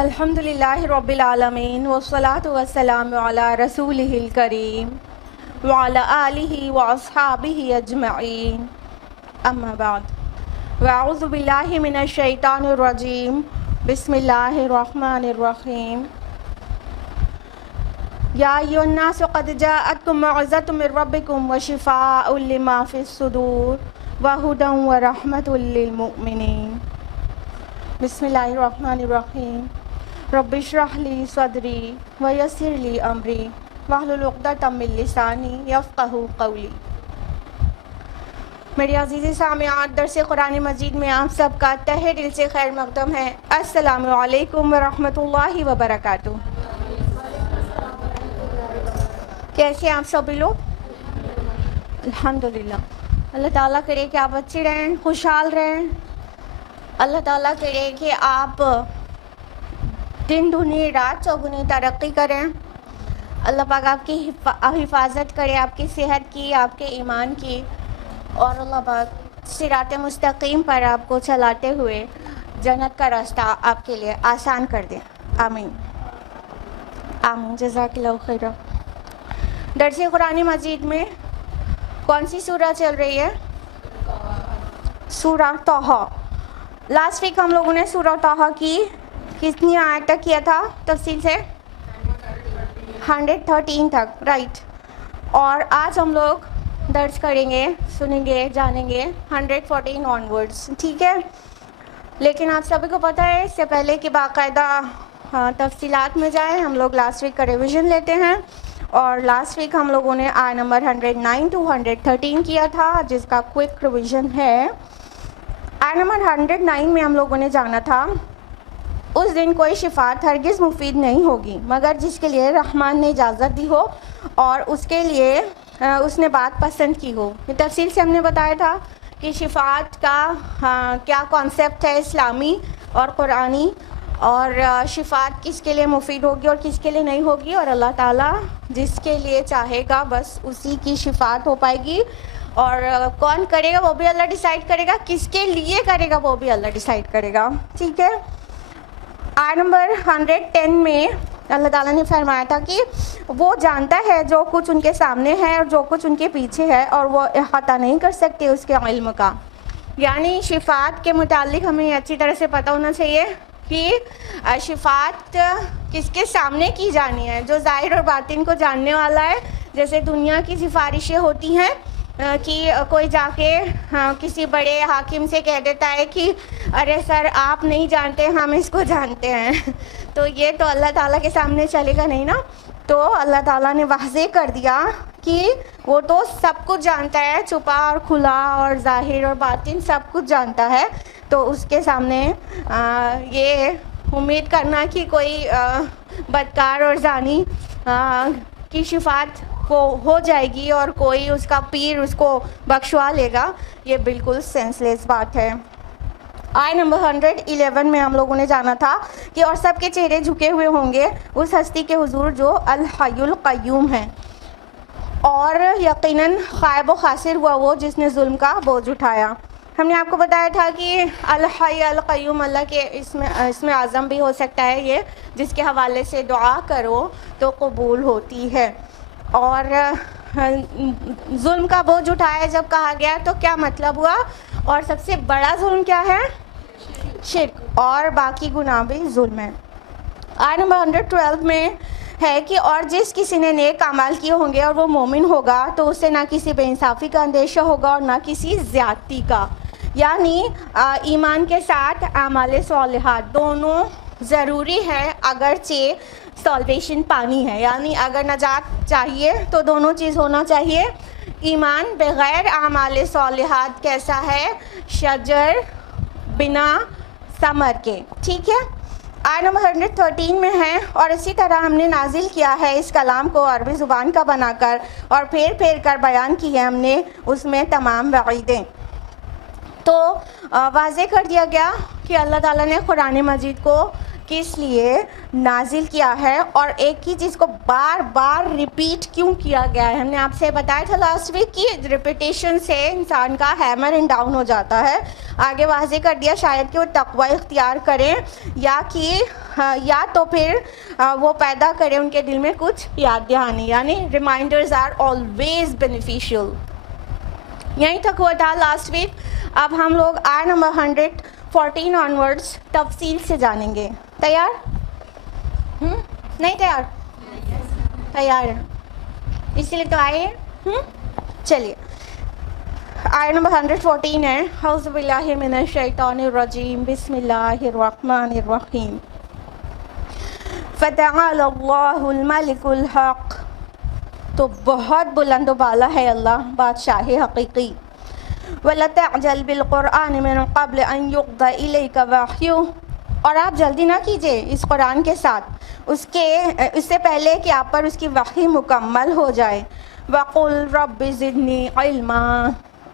الحمدللہ رب العالمین والصلاة والسلام علی رسولہ الکریم وعلی آلہ واصحابہ اجمعین اما بعد واعوذ باللہ من الشیطان الرجیم بسم اللہ الرحمن الرحیم یا ایھا الناس قد جاءتکم موعظۃ من ربکم وشفاء لما فی الصدور وہدی ورحمۃ للمؤمنین۔ بسم اللہ الرحمن الرحیم۔ رب اشرح لی صدری ویسر لی امری واحلل عقدۃ من لسانی یفقہوا قولی۔ میری عزیزی سامعات، درس قرآن مجید میں آپ سب کا تہہ دل سے خیر مقدم ہے۔ السلام علیکم ورحمۃ اللہ وبرکاتہ۔ کیسے آپ سبھی لوگ؟ الحمدللہ۔ اللہ تعالیٰ کرے کہ آپ اچھے رہیں، خوشحال رہیں۔ اللہ تعالیٰ کرے کہ آپ دن دگنی رات چوگنی ترقی کریں۔ اللہ پاک آپ کی حفاظت کرے، آپ کی صحت کی، آپ کے ایمان کی، اور اللہ پاک صراط مستقیم پر آپ کو چلاتے ہوئے جنت کا راستہ آپ کے لیے آسان کر دیں۔ آمین آمین، جزاک اللہ خیر۔ درس قرآن مجید میں کون سی سورہ چل رہی ہے؟ سورہ طٰہٰ۔ لاسٹ ویک ہم لوگوں نے سورہ طٰہٰ کی کتنی آیت تک کیا تھا تفصیل سے؟ 113 تک، رائٹ۔ اور آج ہم لوگ درس کریں گے، سنیں گے، جانیں گے 114 آنورڈس، ٹھیک ہے؟ لیکن آپ سبھی کو پتہ ہے، اس سے پہلے کہ باقاعدہ تفصیلات میں جائیں، ہم لوگ لاسٹ ویک کا ریویژن لیتے ہیں۔ اور لاسٹ ویک ہم لوگوں نے آیت نمبر 109 to 113 کیا تھا، جس کا کوئک ریویژن ہے۔ آیت نمبر 109 میں ہم لوگوں نے جانا تھا، اس دن کوئی شفاعت ہرگز مفید نہیں ہوگی مگر جس کے لیے رحمان نے اجازت دی ہو اور اس کے لیے اس نے بات پسند کی ہو۔ یہ تفصیل سے ہم نے بتایا تھا کہ شفاعت کا کیا کانسیپٹ ہے اسلامی اور قرآنی، اور شفاعت کس کے لیے مفید ہوگی اور کس کے لیے نہیں ہوگی، اور اللہ تعالیٰ جس کے لیے چاہے گا بس اسی کی شفاعت ہو پائے گی، اور کون کرے گا وہ بھی اللہ ڈیسائیڈ کرے گا، کس کے لیے کرے گا وہ بھی اللہ ڈیسائیڈ کرے گا، ٹھیک ہے؟ آیت نمبر 110 میں اللہ تعالیٰ نے فرمایا تھا کہ وہ جانتا ہے جو کچھ ان کے سامنے ہے اور جو کچھ ان کے پیچھے ہے، اور وہ احاطہ نہیں کر سکتے اس کے علم کا۔ یعنی شفاعت کے متعلق ہمیں اچھی طرح سے پتہ ہونا چاہیے کہ شفاعت کس کے سامنے کی جانی ہے، جو ظاہر اور باطن کو جاننے والا ہے۔ جیسے دنیا کی سفارشیں ہوتی ہیں کہ کوئی جا کے کسی بڑے حاکم سے کہہ دیتا ہے کہ ارے سر آپ نہیں جانتے، ہم اس کو جانتے ہیں، تو یہ تو اللہ تعالیٰ کے سامنے چلے گا نہیں نا۔ تو اللہ تعالیٰ نے واضح کر دیا کہ وہ تو سب کچھ جانتا ہے، چھپا اور کھلا اور ظاہر اور باطن سب کچھ جانتا ہے، تو اس کے سامنے یہ امید کرنا کہ کوئی بدکار اور زانی کی شفاعت کو ہو جائے گی اور کوئی اس کا پیر اس کو بخشوا لے گا، یہ بالکل سینس لیس بات ہے۔ آیت نمبر 111 میں ہم لوگوں نے جانا تھا کہ اور سب کے چہرے جھکے ہوئے ہوں گے اس ہستی کے حضور جو الحی القیوم ہے، اور یقیناً خائب و خاسر ہوا وہ جس نے ظلم کا بوجھ اٹھایا۔ ہم نے آپ کو بتایا تھا کہ الحی القیوم اللہ کے اسم اعظم بھی ہو سکتا ہے، یہ جس کے حوالے سے دعا کرو تو قبول ہوتی ہے۔ اور ظلم کا بوجھ اٹھایا جب کہا گیا تو کیا مطلب ہوا؟ اور سب سے بڑا ظلم کیا ہے؟ شرک، اور باقی گناہ بھی ظلم ہے۔ آیت نمبر 112 میں ہے کہ اور جس کسی نے نیک اعمال کیے ہوں گے اور وہ مومن ہوگا تو اسے نہ کسی بے انصافی کا اندیشہ ہوگا اور نہ کسی زیادتی کا۔ یعنی ایمان کے ساتھ اعمال صالحات دونوں ضروری ہے اگرچہ سالویشن پانی ہے، یعنی اگر نجات چاہیے تو دونوں چیز ہونا چاہیے۔ ایمان بغیر اعمال صالحات کیسا ہے؟ شجر بنا ثمر کے، ٹھیک ہے؟ آیت نمبر 113 میں ہے اور اسی طرح ہم نے نازل کیا ہے اس کلام کو عربی زبان کا بنا کر اور پھیر پھیر کر بیان کی ہے ہم نے اس میں تمام وعیدیں۔ تو واضح کر دیا گیا کہ اللہ تعالیٰ نے قرآن مجید کو کس لیے نازل کیا ہے اور ایک ہی چیز کو بار بار ریپیٹ کیوں کیا گیا ہے. ہم نے آپ سے بتایا تھا لاسٹ ویک کہ ریپیٹیشن سے انسان کا ہیمر اینڈ ڈاؤن ہو جاتا ہے. آگے واضح کر دیا شاید کہ وہ تقوی اختیار کریں یا تو پھر وہ پیدا کریں ان کے دل میں کچھ یاد دہانی, یعنی ریمائنڈرز آر آلویز بینیفیشیل. یہیں تک ہوا تھا لاسٹ ویک. اب ہم لوگ آیت نمبر 114 آنورڈس تفصیل سے جانیں گے. تیار؟ نہیں تیار؟ تیار ہیں, اسی لیے تو آئے ہیں. چلیے آیت نمبر 114 ہے. اعوذ باللہ من الشیطان الرجیم, بسم اللہ الرحمن الرحیم. فتعالی اللہ الملک الحق, تو بہت بلند و بالا ہے اللہ بادشاہ حقیقی. وَلَا تَعْجَلْ بِالْقُرْآنِ مِنْ قَبْلِ أَنْ يُقْضَى إِلَيْكَ وَحْيُهُ, اور آپ جلدی نہ کیجئے اس قرآن کے ساتھ اس سے پہلے کہ آپ پر اس کی وحی مکمل ہو جائے. وَقُلْ رَبِّ زِدْنِي عِلْمًا,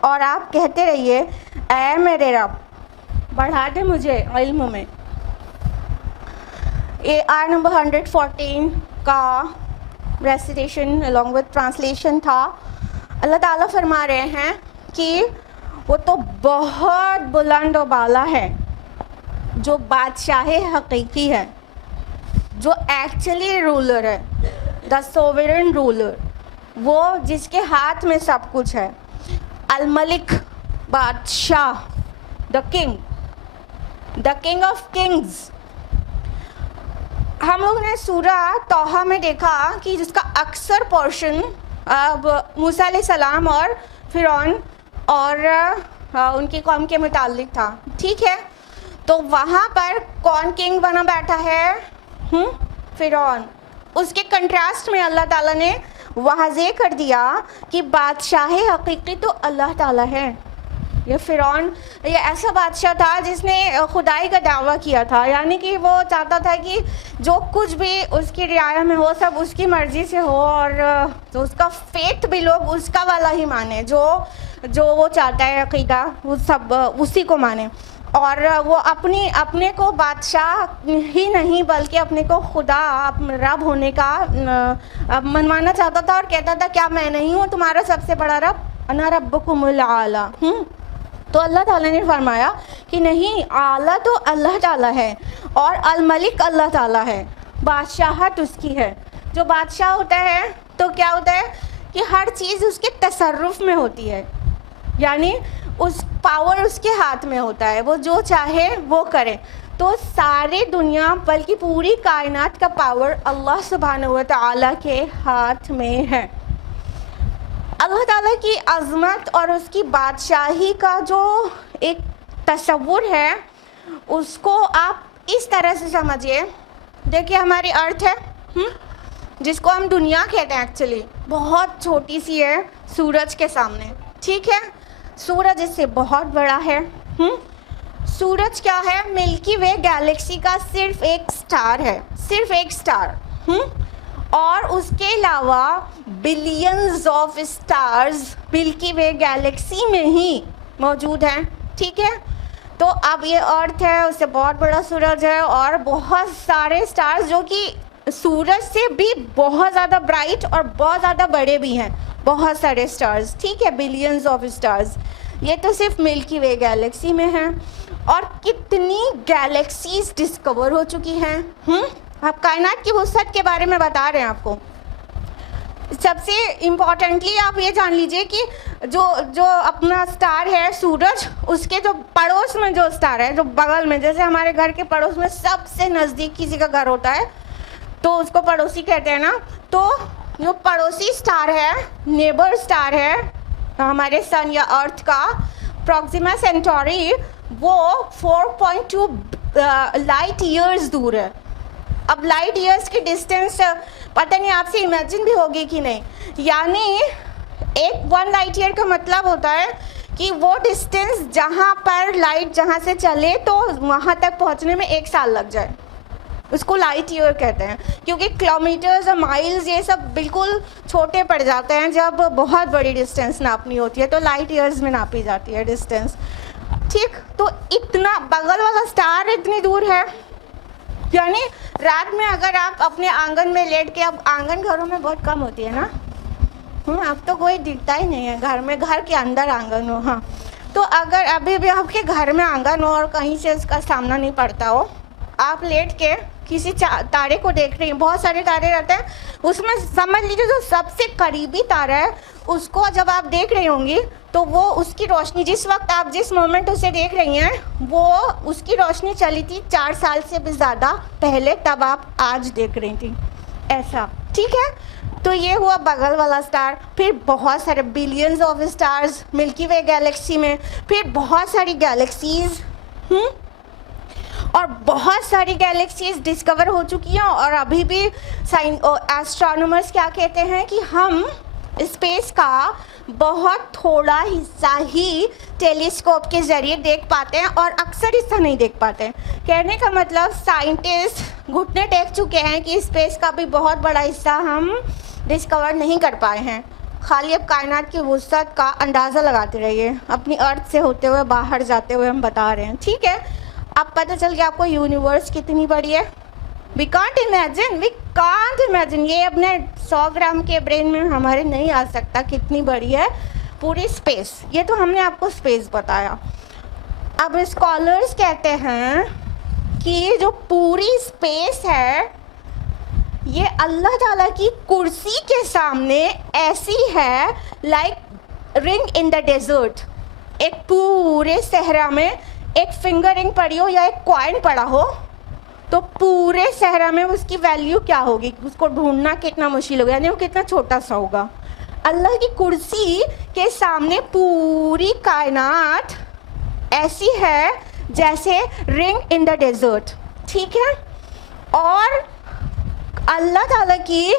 اور آپ کہتے رہیے اے میرے رب بڑھا دے مجھے علم میں. یہ آیت نمبر 114 کا ریسیٹیشن along with ٹرانسلیشن تھا. اللہ تعالیٰ فرما رہے ہیں کہ وہ تو بہت بلند و بالا ہے جو بادشاہ حقیقی ہے, جو ایکچولی رولر ہے, دا سوورن رولر, وہ جس کے ہاتھ میں سب کچھ ہے. الملک, بادشاہ, دا کنگ آف کنگز. ہم لوگوں نے سورہ طٰہٰ میں دیکھا کہ جس کا اکثر پورشن موسیٰ علیہ السلام اور فرعون اور ان کی قوم کے متعلق تھا. ٹھیک ہے, تو وہاں پر کون کنگ بنا بیٹھا ہے؟ فرعون. اس کے کنٹراسٹ میں اللہ تعالیٰ نے واضح کر دیا کہ بادشاہ حقیقی تو اللہ تعالیٰ ہے. یہ فرعون یہ ایسا بادشاہ تھا جس نے خدائی کا دعویٰ کیا تھا, یعنی کہ وہ چاہتا تھا کہ جو کچھ بھی اس کی رعایا میں ہو سب اس کی مرضی سے ہو, اور تو اس کا فیتھ بھی لوگ اس کا والا ہی مانے, جو وہ چاہتا ہے عقیدہ وہ سب اسی کو مانے. اور وہ اپنے کو بادشاہ ہی نہیں بلکہ اپنے کو خدا رب ہونے کا منوانا چاہتا تھا, اور کہتا تھا کیا میں نہیں ہوں تمہارا سب سے بڑا رب؟ انا ربکم الاعلی. تو اللہ تعالیٰ نے فرمایا کہ نہیں, اعلیٰ تو اللہ تعالیٰ ہے اور الملک اللہ تعالیٰ ہے, بادشاہت اس کی ہے. جو بادشاہ ہوتا ہے تو کیا ہوتا ہے کہ ہر چیز اس کے تصرف میں ہوتی ہے, یعنی اس پاور اس کے ہاتھ میں ہوتا ہے, وہ جو چاہے وہ کرے. تو ساری دنیا بلکہ پوری کائنات کا پاور اللہ سبحانہ و تعالیٰ کے ہاتھ میں ہے. اللہ تعالیٰ کی عظمت اور اس کی بادشاہی کا جو ایک تصور ہے اس کو آپ اس طرح سے سمجھیے. دیکھیے ہماری ارتھ ہے جس کو ہم دنیا کہتے ہیں, ایکچولی بہت چھوٹی سی ہے سورج کے سامنے. ٹھیک ہے, سورج اس سے بہت بڑا ہے. سورج کیا ہے؟ ملکی وے گیلیکسی کا صرف ایک سٹار ہے, صرف ایک سٹار. اور اس کے علاوہ بلینز آف سٹارز ملکی وے گیلیکسی میں ہی موجود ہیں. ٹھیک ہے, تو اب یہ ارتھ ہے, اس سے بہت بڑا سورج ہے, اور بہت سارے سٹارز جو کہ سورج سے بھی بہت زیادہ برائٹ اور بہت زیادہ بڑے بھی ہیں, بہت سارے سٹارز. ٹھیک ہے, بلینز آف سٹارز. یہ تو صرف ملکی وے گیلیکسی میں ہیں, اور کتنی گیلیکسیز ڈسکور ہو چکی ہیں. اب کائنات کی وسعت کے بارے میں بتا رہے ہیں آپ کو. سب سے امپورٹنٹلی آپ یہ جان لیجئے کہ جو اپنا سٹار ہے سورج, اس کے جو پڑوس میں جو سٹار ہے, جو بغل میں, جیسے ہمارے گھر کے پڑوس میں سب سے نزدیک کسی کا گھر ہوتا ہے تو اس کو پڑوسی کہتے ہیں نا. تو جو پڑوسی سٹار ہے, نیبر سٹار ہے ہمارے سن یا ارتھ کا, پروکسیما سینٹوری, وہ 4.2 لائٹ ایئرز دور ہے. اب لائٹ ایئرز کی ڈسٹینس پتہ نہیں آپ سے امیجن بھی ہوگی کہ نہیں, یعنی 1 لائٹ ایئر کا مطلب ہوتا ہے کہ وہ ڈسٹینس جہاں پر لائٹ جہاں سے چلے تو وہاں تک پہنچنے میں 1 سال لگ جائے, اس کو لائٹ ایئر کہتے ہیں. کیونکہ کلومیٹرز اور مائلز یہ سب بالکل چھوٹے پڑ جاتے ہیں جب بہت بڑی ڈسٹینس ناپنی ہوتی ہے, تو لائٹ ایئرز میں ناپی جاتی ہے ڈسٹینس. ٹھیک, تو اتنا بغل والا سٹار اتنی دور ہے, یعنی رات میں اگر آپ اپنے آنگن میں لیٹ کے, اب آنگن گھروں میں بہت کم ہوتی ہے نا, اب تو کوئی دکھتا ہی نہیں ہے گھر میں, گھر کے اندر آنگن ہو, ہاں, تو اگر ابھی بھی آپ کے گھر میں آنگن ہو اور کہیں سے اس کا سامنا نہیں پڑتا ہو, آپ لیٹ کے کسی تارے کو دیکھ رہی ہیں, بہت سارے تارے رہتے ہیں, اس میں سمجھ لیجیے جو سب سے قریبی تارا ہے اس کو جب آپ دیکھ رہی ہوں گی تو وہ اس کی روشنی, جس وقت آپ جس مومنٹ اسے دیکھ رہی ہیں وہ اس کی روشنی چلی تھی 4 سال سے بھی زیادہ پہلے, تب آپ آج دیکھ رہی تھی ایسا, ٹھیک ہے. تو یہ ہوا بغل والا سٹار. پھر بہت سارے بلینز آف سٹارز ملکی وے گیلیکسی میں, پھر بہت ساری گیلیکسیز, اور بہت ساری گیلیکسیز ڈسکور ہو چکی ہیں, اور ابھی بھی ایسٹرونومرز کیا کہتے ہیں کہ ہم اسپیس کا بہت تھوڑا حصہ ہی ٹیلیسکوپ کے ذریعے دیکھ پاتے ہیں اور اکثر حصہ نہیں دیکھ پاتے. کہنے کا مطلب سائنٹسٹ گھٹنے ٹیک چکے ہیں کہ اسپیس کا بھی بہت بڑا حصہ ہم ڈسکور نہیں کر پائے ہیں. خالی اب کائنات کی وسعت کا اندازہ لگاتے رہیے, اپنی ارتھ سے ہوتے ہوئے باہر جاتے ہوئے ہم بتا رہے ہیں, ٹھیک ہے. اب پتہ چل گیا آپ کو یونیورس کتنی بڑی ہے. وی کانٹ امیجن, یہ اپنے 100 گرام کے برین میں ہمارے نہیں آ سکتا کتنی بڑی ہے پوری اسپیس. یہ تو ہم نے آپ کو اسپیس بتایا. اب اسکالرس کہتے ہیں کہ یہ جو پوری اسپیس ہے یہ اللہ تعالیٰ کی کرسی کے سامنے ایسی ہے لائک رنگ ان دا ڈیزرٹ. ایک پورے صحرا میں ایک فنگر رنگ پڑی ہو یا ایک کوائن پڑا ہو تو پورے صحرا میں اس کی ویلیو کیا ہوگی, اس کو ڈھونڈنا کتنا مشکل ہوگا, یعنی وہ کتنا چھوٹا سا ہوگا. اللہ کی کرسی کے سامنے پوری کائنات ایسی ہے جیسے رنگ ان دا ڈیزرٹ, ٹھیک ہے. اور اللہ تعالیٰ کی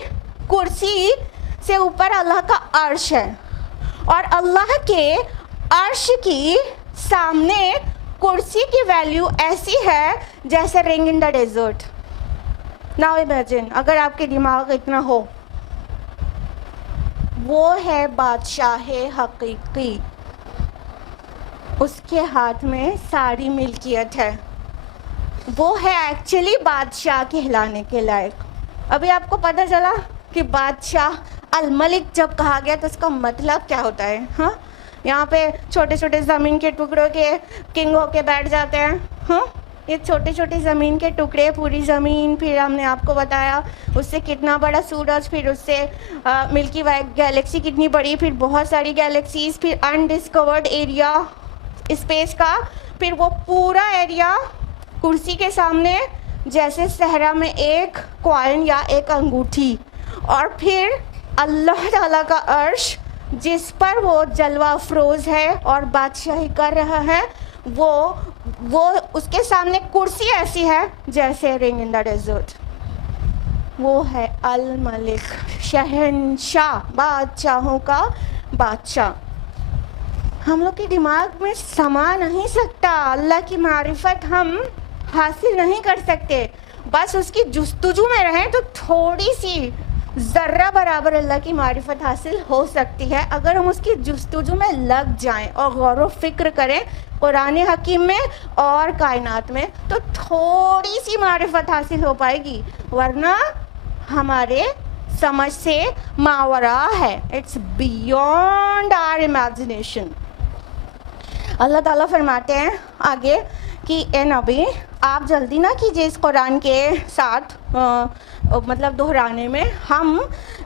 کرسی سے اوپر اللہ کا عرش ہے, اور اللہ کے عرش کی سامنے کرسی کی ویلیو ایسی ہے جیسے رنگ ان دا ڈیزرٹ. ناؤ امیجن اگر آپ کے دماغ اتنا ہو, وہ ہے بادشاہ حقیقی, اس کے ہاتھ میں ساری ملکیت ہے, وہ ہے ایکچولی بادشاہ کہلانے کے لائق. ابھی آپ کو پتہ چلا کہ بادشاہ الملک جب کہا گیا تو اس کا مطلب کیا ہوتا ہے. ہاں, یہاں پہ چھوٹے چھوٹے زمین کے ٹکڑوں کے کنگ ہو کے بیٹھ جاتے ہیں. ہاں, یہ چھوٹے چھوٹے زمین کے ٹکڑے, پوری زمین, پھر ہم نے آپ کو بتایا اس سے کتنا بڑا سورج, پھر اس سے ملکی وے گیلیکسی کتنی بڑی, پھر بہت ساری گیلیکسیز, پھر انڈسکورڈ ایریا اسپیس کا, پھر وہ پورا ایریا کرسی کے سامنے جیسے صحرا میں ایک کوائن یا ایک انگوٹھی, اور پھر اللہ تعالیٰ کا عرش جس پر وہ جلوہ افروز ہے اور بادشاہی کر رہا ہے, وہ اس کے سامنے کرسی ایسی ہے جیسے رنگ ان دا ڈیزرٹ. وہ ہے الملک, شہنشاہ, بادشاہوں کا بادشاہ. ہم لوگ کے دماغ میں سما نہیں سکتا, اللہ کی معرفت ہم حاصل نہیں کر سکتے. بس اس کی جستجو میں رہیں تو تھوڑی سی ذرہ برابر اللہ کی معرفت حاصل ہو سکتی ہے اگر ہم اس کی جستجو میں لگ جائیں اور غور و فکر کریں قرآن حکیم میں اور کائنات میں, تو تھوڑی سی معرفت حاصل ہو پائے گی, ورنہ ہمارے سمجھ سے ماورا ہے. It's beyond our imagination. اللہ تعالیٰ فرماتے ہیں آگے کہ اے نبی آپ جلدی نہ کیجیے اس قرآن کے ساتھ مطلب دہرانے میں. ہم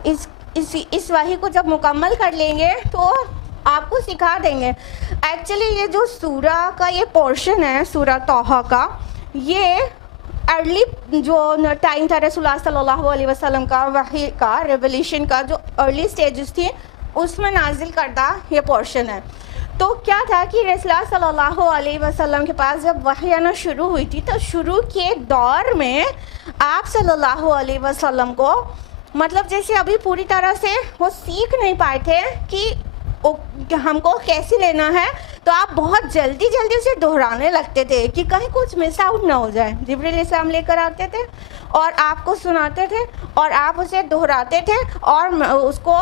اس وحی کو جب مکمل کر لیں گے تو آپ کو سکھا دیں گے. ایکچولی یہ جو سورہ کا یہ پورشن ہے سورہ طٰہٰ کا, یہ ارلی جو ٹائم تھا رسول اللہ صلی اللہ علیہ وسلم کا وحی کا ریولیشن کا جو ارلی سٹیجز تھی اس میں نازل کردہ یہ پورشن ہے. تو کیا تھا کہ رسول اللہ صلی اللہ علیہ وسلم کے پاس جب وحی آنا شروع ہوئی تھی تو شروع کے دور میں آپ صلی اللہ علیہ وسلم کو مطلب جیسے ابھی پوری طرح سے وہ سیکھ نہیں پائے تھے کہ ہم کو کیسے لینا ہے, تو آپ بہت جلدی اسے دہرانے لگتے تھے کہ کہیں کچھ مس آؤٹ نہ ہو جائے. جبریل علیہ السلام لے کر آتے تھے اور آپ کو سناتے تھے اور آپ اسے دہراتے تھے اور اس کو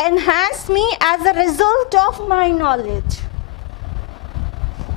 enhance me as a result of my knowledge।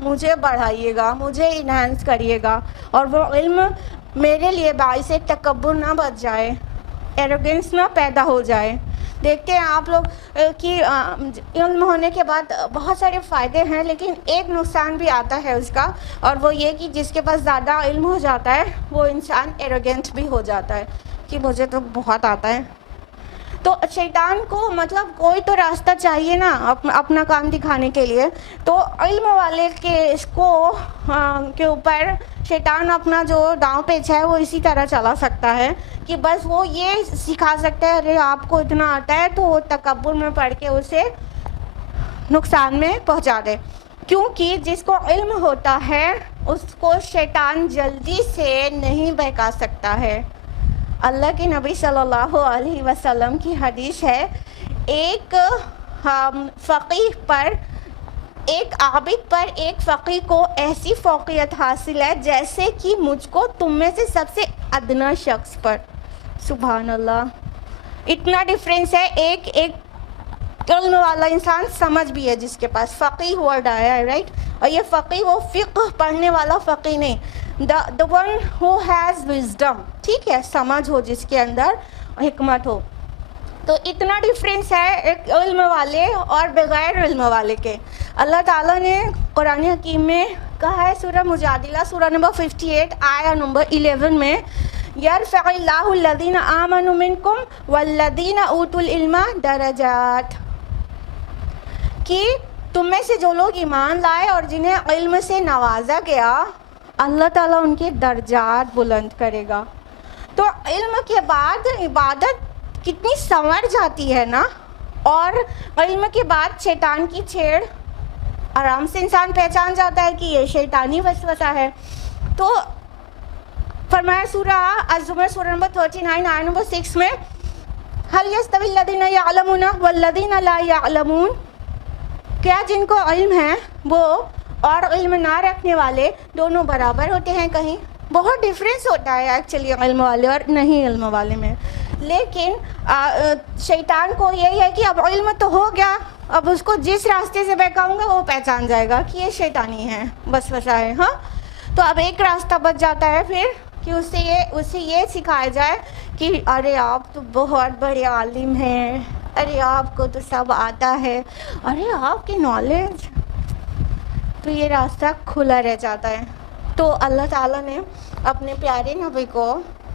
مجھے بڑھائیے گا, مجھے انہینس کریے گا, اور وہ علم میرے لیے باعث تکبر نہ بچ جائے, ایروگنس نہ پیدا ہو جائے. دیکھتے ہیں آپ لوگ کہ علم ہونے کے بعد بہت سارے فائدے ہیں, لیکن ایک نقصان بھی آتا ہے اس کا, اور وہ یہ کہ جس کے پاس زیادہ علم ہو جاتا ہے وہ انسان ایروگنٹ بھی ہو جاتا ہے کہ مجھے تو بہت آتا ہے. تو شیطان کو مطلب کوئی تو راستہ چاہیے نا اپنا کام دکھانے کے لیے. تو علم والے کے اس کو کے اوپر شیطان اپنا جو داؤں پیچ ہے وہ اسی طرح چلا سکتا ہے کہ بس وہ یہ سکھا سکتا ہے ارے آپ کو اتنا آتا ہے, تو وہ تکبر میں پڑھ کے اسے نقصان میں پہنچا دے. کیونکہ جس کو علم ہوتا ہے اس کو شیطان جلدی سے نہیں بہکا سکتا ہے. اللہ کے نبی صلی اللہ علیہ وسلم کی حدیث ہے, ایک فقیہ پر, ایک عابد پر ایک فقیہ کو ایسی فوقیت حاصل ہے جیسے کہ مجھ کو تم میں سے سب سے ادنا شخص پر. سبحان اللہ, اتنا ڈفرینس ہے. ایک علم والا انسان سمجھ بھی ہے جس کے پاس, فقیہ ورڈ آیا ہے رائٹ, اور یہ فقیہ وہ فقہ پڑھنے والا فقیہ نہیں, the one who has wisdom, ٹھیک ہے, سمجھ ہو جس کے اندر, حکمت ہو. تو اتنا ڈفرینس ہے ایک علم والے اور بغیر علم والے کے. اللہ تعالیٰ نے قرآن حکیم میں کہا ہے سورہ مجادلہ سورہ نمبر 58 آیہ نمبر 11 میں, یرفع اللہ الذین آمنوا منکم والذین اوتوا العلم درجات, کہ تم میں سے جو لوگ ایمان لائے اور جنہیں علم سے نوازا گیا اللہ تعالیٰ ان کے درجات بلند کرے گا. تو علم کے بعد عبادت کتنی سنور جاتی ہے نا, اور علم کے بعد شیطان کی چھیڑ آرام سے انسان پہچان جاتا ہے کہ یہ شیطانی وسوسہ ہے. تو فرمایا سورہ الزمر سورہ نمبر 39 آیہ نمبر 6 میں, هل يستوي الذين يعلمون والذين لا يعلمون, کیا جن کو علم ہے وہ اور علم نہ رکھنے والے دونوں برابر ہوتے ہیں؟ کہیں بہت ڈفرینس ہوتا ہے ایکچولی علم والے اور نہیں علم والے میں. لیکن شیطان کو یہی ہے کہ اب علم تو ہو گیا, اب اس کو جس راستے سے بہکاؤں گا وہ پہچان جائے گا کہ یہ شیطانی ہے, وسوسہ ہے. ہاں, تو اب ایک راستہ بچ جاتا ہے پھر کہ اسے یہ سکھایا جائے کہ ارے آپ تو بہت بڑے عالم ہیں, ارے آپ کو تو سب آتا ہے, ارے آپ کی نالج, تو یہ راستہ کھلا رہ جاتا ہے. تو اللہ تعالیٰ نے اپنے پیارے نبی کو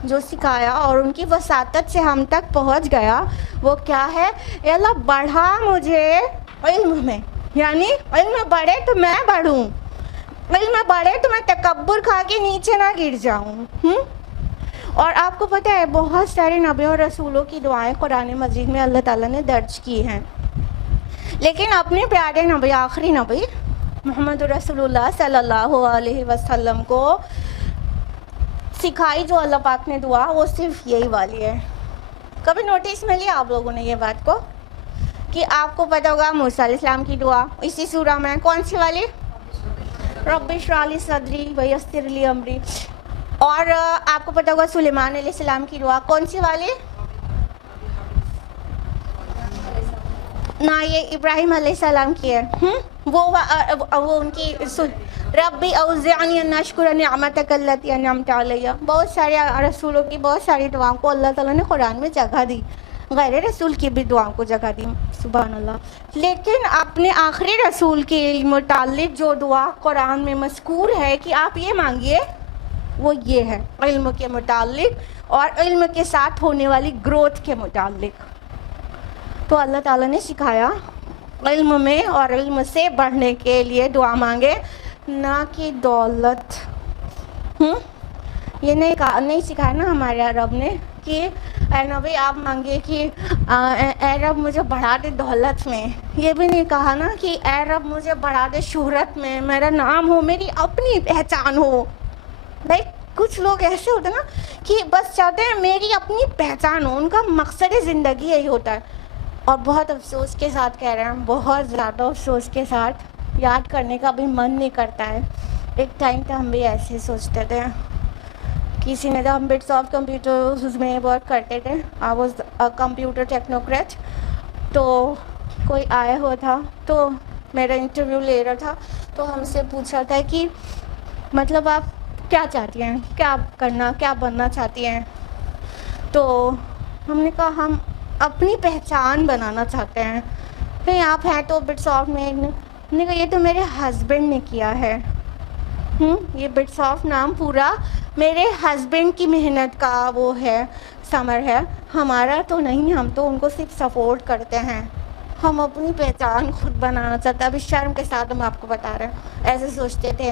جو سکھایا اور ان کی وساطت سے ہم تک پہنچ گیا وہ کیا ہے, اے اللہ بڑھا مجھے علم میں, یعنی علم بڑھے تو میں بڑھوں, علم بڑھے تو میں تکبر کھا کے نیچے نہ گر جاؤں. اور آپ کو پتہ ہے بہت سارے نبیوں اور رسولوں کی دعائیں قرآن مجید میں اللہ تعالیٰ نے درج کی ہیں, لیکن اپنے پیارے نبی, آخری نبی محمد رسول اللہ صلی اللہ علیہ وسلم کو سکھائی جو اللہ پاک نے دعا وہ صرف یہی والی ہے. کبھی نوٹس میں لیا آپ لوگوں نے یہ بات کو کہ آپ کو پتہ ہوگا موسیٰ علیہ السلام کی دعا اسی سورہ میں کون سی والی, رب اشرح لی صدری ویسر لی امری, اور آپ کو پتہ ہوگا سلیمان علیہ السلام کی دعا کون سی والی, نہ یہ ابراہیم علیہ السلام کی ہے, وہ ان کی ربی اوزعنی ان اشکر نعمتک التی انعمت علی. بہت سارے رسولوں کی بہت ساری دعاؤں کو اللہ تعالیٰ نے قرآن میں جگہ دی, غیر رسول کی بھی دعاؤں کو جگہ دی, سبحان اللہ. لیکن اپنے آخری رسول کے متعلق جو دعا قرآن میں مذکور ہے کہ آپ یہ مانگیے وہ یہ ہے علم کے متعلق اور علم کے ساتھ ہونے والی گروتھ کے متعلق. تو اللہ تعالیٰ نے سکھایا علم میں اور علم سے بڑھنے کے لیے دعا مانگے, نہ کہ دولت. یہ نہیں سکھایا نا ہمارے رب نے کہ اے نبی آپ مانگے کہ اے رب مجھے بڑھا دے دولت میں. یہ بھی نہیں کہا نا کہ اے رب مجھے بڑھا دے شہرت میں, میرا نام ہو, میری اپنی پہچان ہو. کچھ لوگ ایسے ہوتے ہیں نا کہ بس چاہتے ہیں میری اپنی پہچان ہو, ان کا مقصد زندگی یہی ہوتا ہے. اور بہت افسوس کے ساتھ کہہ رہے ہیں, بہت زیادہ افسوس کے ساتھ, یاد کرنے کا بھی من نہیں کرتا ہے. ایک ٹائم پہ ہم بھی ایسے سوچتے تھے, کسی نے تو ہم بٹس آف کمپیوٹر میں ورک کرتے تھے, آئی واز کمپیوٹر ٹیکنوکریٹ. تو کوئی آیا ہوا تھا تو میرا انٹرویو لے رہا تھا تو ہم سے پوچھا تھا کہ مطلب آپ کیا چاہتی ہیں, کیا بننا چاہتی ہیں. تو ہم نے کہا ہم اپنی پہچان بنانا چاہتے ہیں. کہیں آپ ہیں تو بٹس آف میں نے کہا یہ تو میرے ہسبینڈ نے کیا ہے. یہ بٹس آف نام پورا میرے ہسبینڈ کی محنت کا وہ ہے, ثمر ہے, ہمارا تو نہیں. ہم تو ان کو صرف سپورٹ کرتے ہیں. ہم اپنی پہچان خود بنانا چاہتے ہیں. ابھی شرم کے ساتھ ہم آپ کو بتا رہے ہیں, ایسے سوچتے تھے.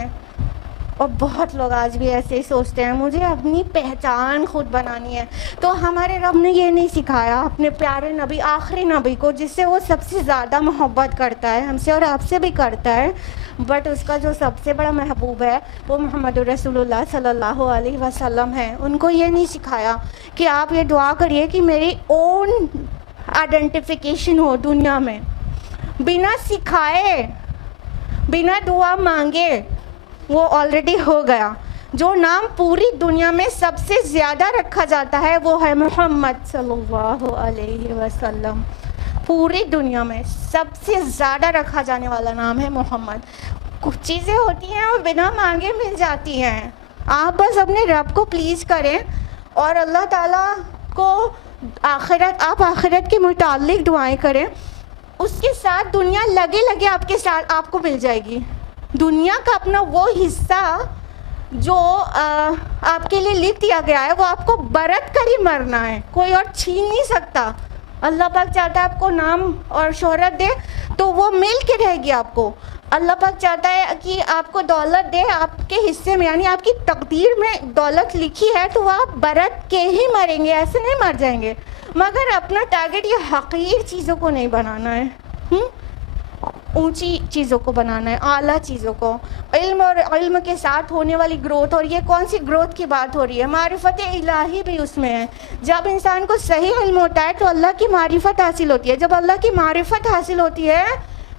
اور بہت لوگ آج بھی ایسے ہی سوچتے ہیں, مجھے اپنی پہچان خود بنانی ہے. تو ہمارے رب نے یہ نہیں سکھایا اپنے پیارے نبی, آخری نبی کو, جس سے وہ سب سے زیادہ محبت کرتا ہے, ہم سے اور آپ سے بھی کرتا ہے, بٹ اس کا جو سب سے بڑا محبوب ہے وہ محمد رسول اللہ صلی اللہ علیہ وسلم ہے. ان کو یہ نہیں سکھایا کہ آپ یہ دعا کریے کہ میری اون آئیڈینٹیفیکیشن ہو دنیا میں, بنا سکھائے, بنا دعا مانگے. وہ آلریڈی ہو گیا. جو نام پوری دنیا میں سب سے زیادہ رکھا جاتا ہے وہ ہے محمد صلی اللہ علیہ وسلم. پوری دنیا میں سب سے زیادہ رکھا جانے والا نام ہے محمد. کچھ چیزیں ہوتی ہیں وہ بنا مانگے مل جاتی ہیں. آپ بس اپنے رب کو پلیز کریں اور اللہ تعالیٰ کو آپ آخرت کے متعلق دعائیں کریں. اس کے ساتھ دنیا لگے لگے آپ کے ساتھ آپ کو مل جائے گی. دنیا کا اپنا وہ حصہ جو آپ کے لیے لکھ دیا گیا ہے وہ آپ کو برت کر ہی مرنا ہے, کوئی اور چھین نہیں سکتا. اللہ پاک چاہتا ہے آپ کو نام اور شہرت دے تو وہ مل کے رہے گی آپ کو. اللہ پاک چاہتا ہے کہ آپ کو دولت دے, آپ کے حصے میں یعنی آپ کی تقدیر میں دولت لکھی ہے تو وہ آپ برت کے ہی مریں گے, ایسے نہیں مر جائیں گے. مگر اپنا ٹارگیٹ یہ حقیر چیزوں کو نہیں بنانا ہے, اونچی چیزوں کو بنانا ہے, اعلیٰ چیزوں کو. علم اور علم کے ساتھ ہونے والی گروتھ, اور یہ کون سی گروتھ کی بات ہو رہی ہے؟ معرفت الہی بھی اس میں ہے. جب انسان کو صحیح علم ہوتا ہے تو اللہ کی معرفت حاصل ہوتی ہے. جب اللہ کی معرفت حاصل ہوتی ہے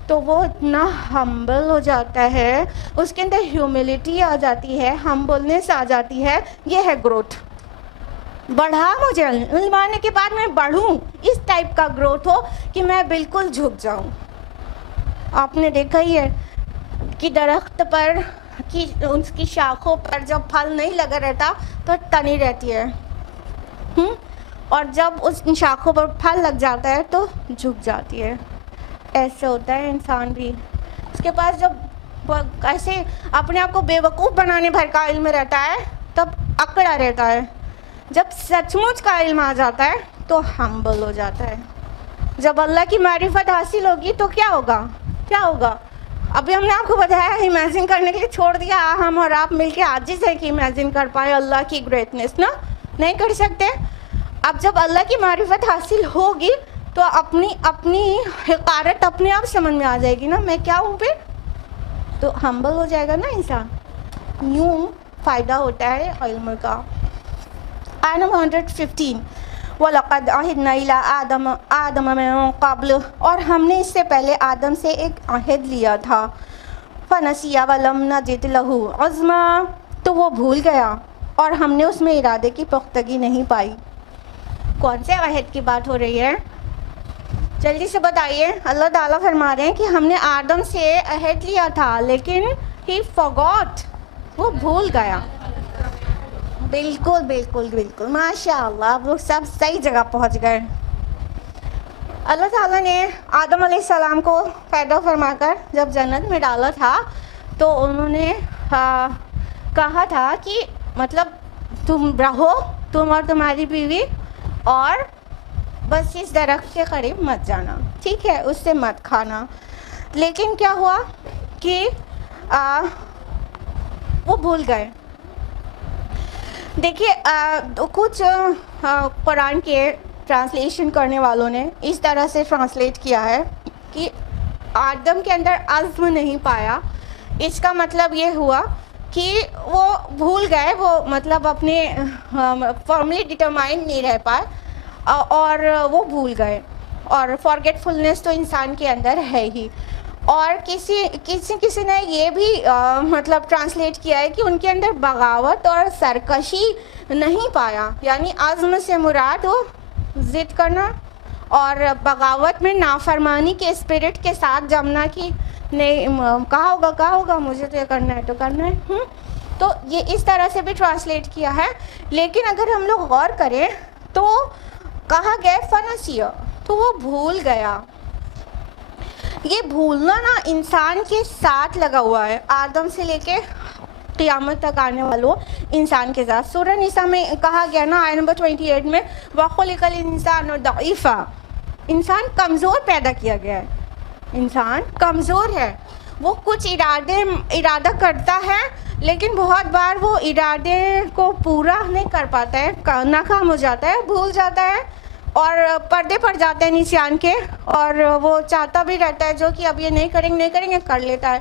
تو وہ اتنا ہمبل ہو جاتا ہے, اس کے اندر ہیوملٹی آ جاتی ہے, ہمبلنس آ جاتی ہے. یہ ہے گروتھ. بڑھا مجھے علم آنے کے بعد میں بڑھوں, اس ٹائپ کا گروتھ ہو کہ میں بالکل جھک جاؤں. آپ نے دیکھا ہی ہے کہ درخت پر اس کی شاخوں پر جب پھل نہیں لگا رہتا تو تنی رہتی ہے, اور جب اس شاخوں پر پھل لگ جاتا ہے تو جھک جاتی ہے. ایسے ہوتا ہے انسان بھی. اس کے پاس جب ایسے اپنے آپ کو بے وقوف بنانے بھر کا علم رہتا ہے تب اکڑا رہتا ہے. جب سچ مچ کا علم آ جاتا ہے تو ہمبل ہو جاتا ہے. جب اللہ کی معرفت حاصل ہوگی تو کیا ہوگا؟ ابھی ہم نے آپ کو بتایا, امیجن کرنے کے لیے چھوڑ دیا. ہم اور آپ مل کے عاجز ہیں کہ امیجن کر پائے اللہ کی گریٹنس, نا نہیں کر سکتے. اب جب اللہ کی معرفت حاصل ہوگی تو اپنی حقارت اپنے آپ سمجھ میں آ جائے گی نا, میں کیا ہوں پھر, تو ہمبل ہو جائے گا نا انسان. یوں فائدہ ہوتا ہے علم کا. آیت نمبر 115, وَلَقَدْ عَهِدْنَا إِلَىٰ آدَمَ مِن قَبْلُ, اور ہم نے اس سے پہلے آدم سے ایک عہد لیا تھا. فَنَسِيَ وَلَمْ نَجِدْ لَهُ عَزْمًا, تو وہ بھول گیا اور ہم نے اس میں ارادے کی پختگی نہیں پائی. کون سے عہد کی بات ہو رہی ہے؟ جلدی سے بتائیے. اللہ تعالیٰ فرما رہے ہیں کہ ہم نے آدم سے عہد لیا تھا لیکن he forgot, وہ بھول گیا. بالکل بالکل بالکل, ماشاء اللہ, آپ لوگ سب صحیح جگہ پہنچ گئے. اللہ تعالیٰ نے آدم علیہ السلام کو پیدا فرما کر جب جنت میں ڈالا تھا تو انہوں نے کہا تھا کہ مطلب تم رہو, تم اور تمہاری بیوی, اور بس اس درخت کے قریب مت جانا, ٹھیک ہے, اس سے مت کھانا. لیکن کیا ہوا کہ وہ بھول گئے. دیکھیے کچھ قرآن کے ٹرانسلیشن کرنے والوں نے اس طرح سے ٹرانسلیٹ کیا ہے کہ آدم کے اندر عزم نہیں پایا. اس کا مطلب یہ ہوا کہ وہ بھول گئے, وہ مطلب اپنے فارملی ڈٹرمائنڈ نہیں رہ پائے اور وہ بھول گئے. اور فارگیٹفلنس تو انسان کے اندر ہے ہی. اور کسی نے یہ بھی مطلب ٹرانسلیٹ کیا ہے کہ ان کے اندر بغاوت اور سرکشی نہیں پایا, یعنی عزم سے مراد وہ ضد کرنا اور بغاوت میں نافرمانی کے اسپرٹ کے ساتھ جمنا, کی نہیں کہا ہوگا مجھے تو یہ کرنا ہے تو کرنا ہے. تو یہ اس طرح سے بھی ٹرانسلیٹ کیا ہے. لیکن اگر ہم لوگ غور کریں تو کہا گیا فنسیہ، تو وہ بھول گیا. یہ بھولنا نا انسان کے ساتھ لگا ہوا ہے، آدم سے لے کے قیامت تک آنے والوں انسان کے ساتھ. سورہ نساء میں کہا گیا نا آیت نمبر 28 میں وَخُلِقَ الْإِنسَانُ ضَعِيفًا، انسان کمزور پیدا کیا گیا ہے. انسان کمزور ہے، وہ کچھ ارادہ کرتا ہے لیکن بہت بار وہ ارادے کو پورا نہیں کر پاتا ہے، ناکام ہو جاتا ہے، بھول جاتا ہے اور پردے پڑ جاتے ہیں نسیان کے، اور وہ چاہتا بھی رہتا ہے جو کہ اب یہ نہیں کریں گے کر لیتا ہے.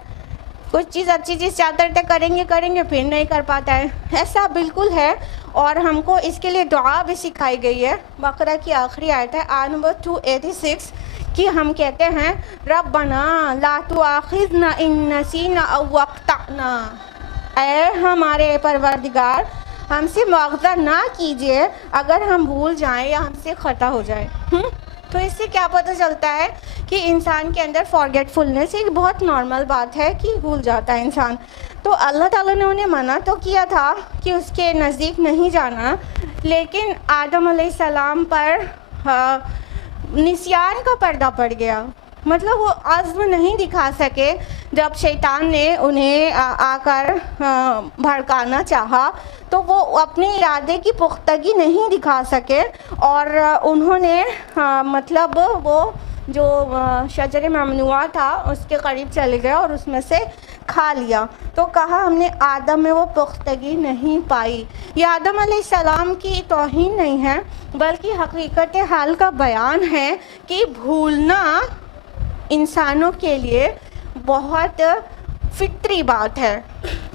کچھ چیز اچھی چیز چاہتا رہتا ہے کریں گے پھر نہیں کر پاتا ہے. ایسا بالکل ہے، اور ہم کو اس کے لیے دعا بھی سکھائی گئی ہے. بقرہ کی آخری آیت ہے آیت نمبر 286 کہ ہم کہتے ہیں ربنا لا تؤاخذنا ان نسینا او اخطأنا، اے ہمارے پروردگار ہم سے مواخذہ نہ کیجیے اگر ہم بھول جائیں یا ہم سے خطا ہو جائے. تو اس سے کیا پتہ چلتا ہے کہ انسان کے اندر فارگیٹ فلنس ایک بہت نارمل بات ہے کہ بھول جاتا ہے انسان. تو اللہ تعالیٰ نے انہیں منع تو کیا تھا کہ اس کے نزدیک نہیں جانا، لیکن آدم علیہ السلام پر نسیان کا پردہ پڑ گیا. مطلب وہ عزم نہیں دکھا سکے جب شیطان نے انہیں آ کر بھڑکانا چاہا، تو وہ اپنے ارادے کی پختگی نہیں دکھا سکے، اور انہوں نے مطلب وہ جو شجر ممنوعہ تھا اس کے قریب چلے گئے اور اس میں سے کھا لیا. تو کہا ہم نے آدم میں وہ پختگی نہیں پائی. یہ آدم علیہ السلام کی توہین نہیں ہے بلکہ حقیقت حال کا بیان ہے کہ بھولنا انسانوں کے لیے بہت فطری بات ہے.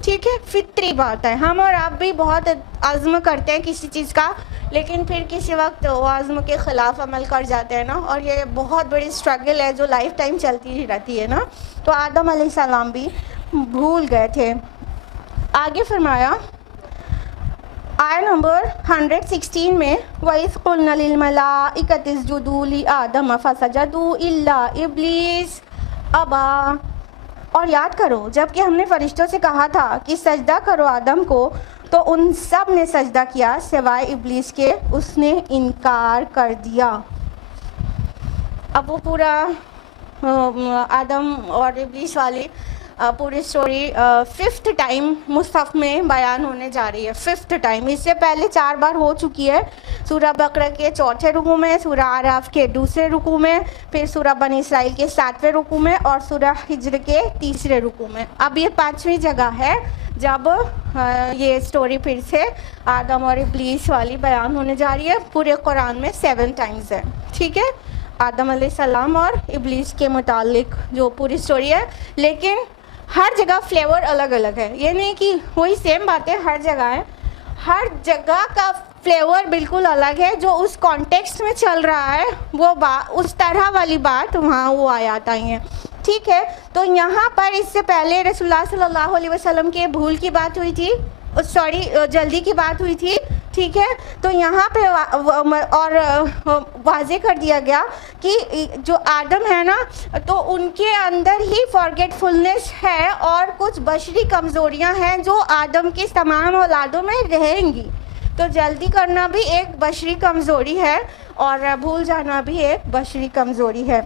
ٹھیک ہے، فطری بات ہے. ہم اور آپ بھی بہت عزم کرتے ہیں کسی چیز کا، لیکن پھر کسی وقت وہ عزم کے خلاف عمل کر جاتے ہیں نا، اور یہ بہت بڑی اسٹرگل ہے جو لائف ٹائم چلتی ہی رہتی ہے نا. تو آدم علیہ السلام بھی بھول گئے تھے. آگے فرمایا آیت نمبر 116 میں وَإِذْ قُلْنَا لِلْمَلَائِكَةِ اسْجُدُوا لِآدَمَ فَسَجَدُوا إِلَّا إِبْلِيسَ أَبَىٰ، اور یاد کرو جب کہ ہم نے فرشتوں سے کہا تھا کہ سجدہ کرو آدم کو، تو ان سب نے سجدہ کیا سوائے ابلیس کے، اس نے انکار کر دیا. اب وہ پورا آدم اور ابلیس والی پوری سٹوری 5th ٹائم مصحف میں بیان ہونے جا رہی ہے. 5th ٹائم، اس سے پہلے 4 بار ہو چکی ہے. سورہ بقرہ کے 4تھے رکوع میں، سورہ اعراف کے 2سرے رکوع میں، پھر سورہ بنی اسرائیل کے 7ویں رکوع میں، اور سورہ ہجر کے 3سرے رکوع میں. اب یہ 5ویں جگہ ہے جب یہ سٹوری پھر سے آدم اور ابلیس والی بیان ہونے جا رہی ہے. پورے قرآن میں 7 ٹائمز ہے. ٹھیک ہے، آدم علیہ السلام اور ابلیس کے متعلق جو پوری سٹوری ہے، لیکن ہر جگہ فلیور الگ الگ ہے. یہ نہیں کہ وہی سیم باتیں ہر جگہ ہیں، ہر جگہ کا فلیور بالکل الگ ہے. جو اس کانٹیکسٹ میں چل رہا ہے وہ اس طرح والی بات وہاں وہ آیات آئی ہیں. ٹھیک ہے، تو یہاں پر اس سے پہلے رسول اللہ صلی اللہ علیہ وسلم کے بھول کی بات ہوئی تھی، جلدی کی بات ہوئی تھی. ٹھیک ہے، تو یہاں پہ اور واضح کر دیا گیا کہ جو آدم ہے نا، تو ان کے اندر ہی فارگیٹ فلنس ہے اور کچھ بشری کمزوریاں ہیں جو آدم کی تمام اولادوں میں رہیں گی. تو جلدی کرنا بھی ایک بشری کمزوری ہے اور بھول جانا بھی ایک بشری کمزوری ہے.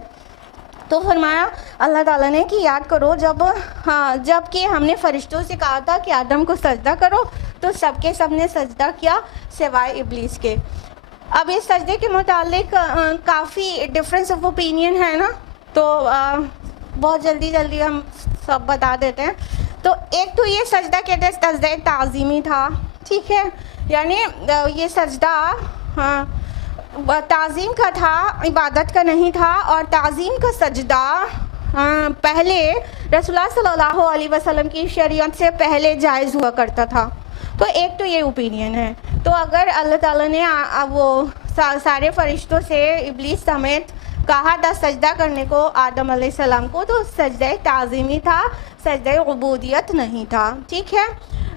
تو فرمایا اللہ تعالیٰ نے کہ یاد کرو جب کہ ہم نے فرشتوں سے کہا تھا کہ آدم کو سجدہ کرو، تو سب نے سجدہ کیا سوائے ابلیس کے. اب اس سجدے کے متعلق کافی ڈفرینس آف اوپینین ہے نا، تو بہت جلدی ہم سب بتا دیتے ہیں. تو ایک تو یہ سجدہ کہتے ہیں سجدہ تعظیمی تھا. ٹھیک ہے، یعنی یہ سجدہ تعظیم کا تھا، عبادت کا نہیں تھا. اور تعظیم کا سجدہ پہلے رسول اللہ صلی اللہ علیہ وسلم کی شریعت سے پہلے جائز ہوا کرتا تھا. تو ایک تو یہ اوپینین ہے. تو اگر اللہ تعالیٰ نے وہ سارے فرشتوں سے ابلیس سمیت کہا تھا سجدہ کرنے کو آدم علیہ السلام کو، تو سجدہ تعظیمی تھا، سجدہ عبودیت نہیں تھا. ٹھیک ہے،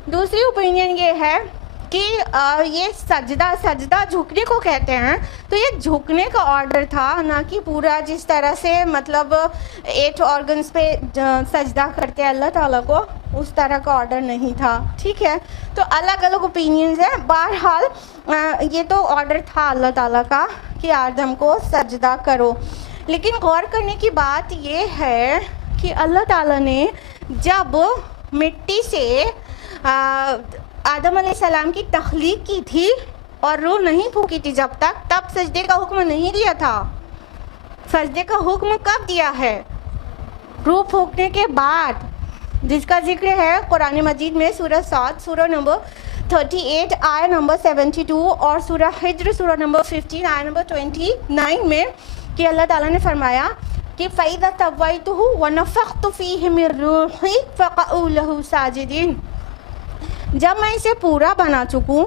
دوسری اوپینین یہ ہے کہ یہ سجدہ جھکنے کو کہتے ہیں، تو یہ جھکنے کا آرڈر تھا، نہ کہ پورا جس طرح سے مطلب 8 آرگنز پہ سجدہ کرتے اللہ تعالیٰ کو، اس طرح کا آرڈر نہیں تھا. ٹھیک ہے، تو الگ الگ اوپینینز ہیں. بہرحال یہ تو آرڈر تھا اللہ تعالیٰ کا کہ آدم کو سجدہ کرو. لیکن غور کرنے کی بات یہ ہے کہ اللہ تعالیٰ نے جب مٹی سے آدم علیہ السلام کی تخلیق کی تھی اور روح نہیں پھونکی تھی جب تک، تب سجدے کا حکم نہیں دیا تھا. سجدے کا حکم کب دیا ہے؟ روح پھونکنے کے بعد، جس کا ذکر ہے قرآن مجید میں سورہ صاد سورہ نمبر 38 آیہ نمبر 72 اور سورہ حجر سورہ نمبر 15 آیہ نمبر 29 میں، کہ اللہ تعالیٰ نے فرمایا کہ فَإِذَا سَوَّيْتُهُ وَنَفَخْتُ فِيهِ مِن رُّوحِي فَقَعُوا لَهُ سَاجِدِينَ. جب میں اسے پورا بنا چکوں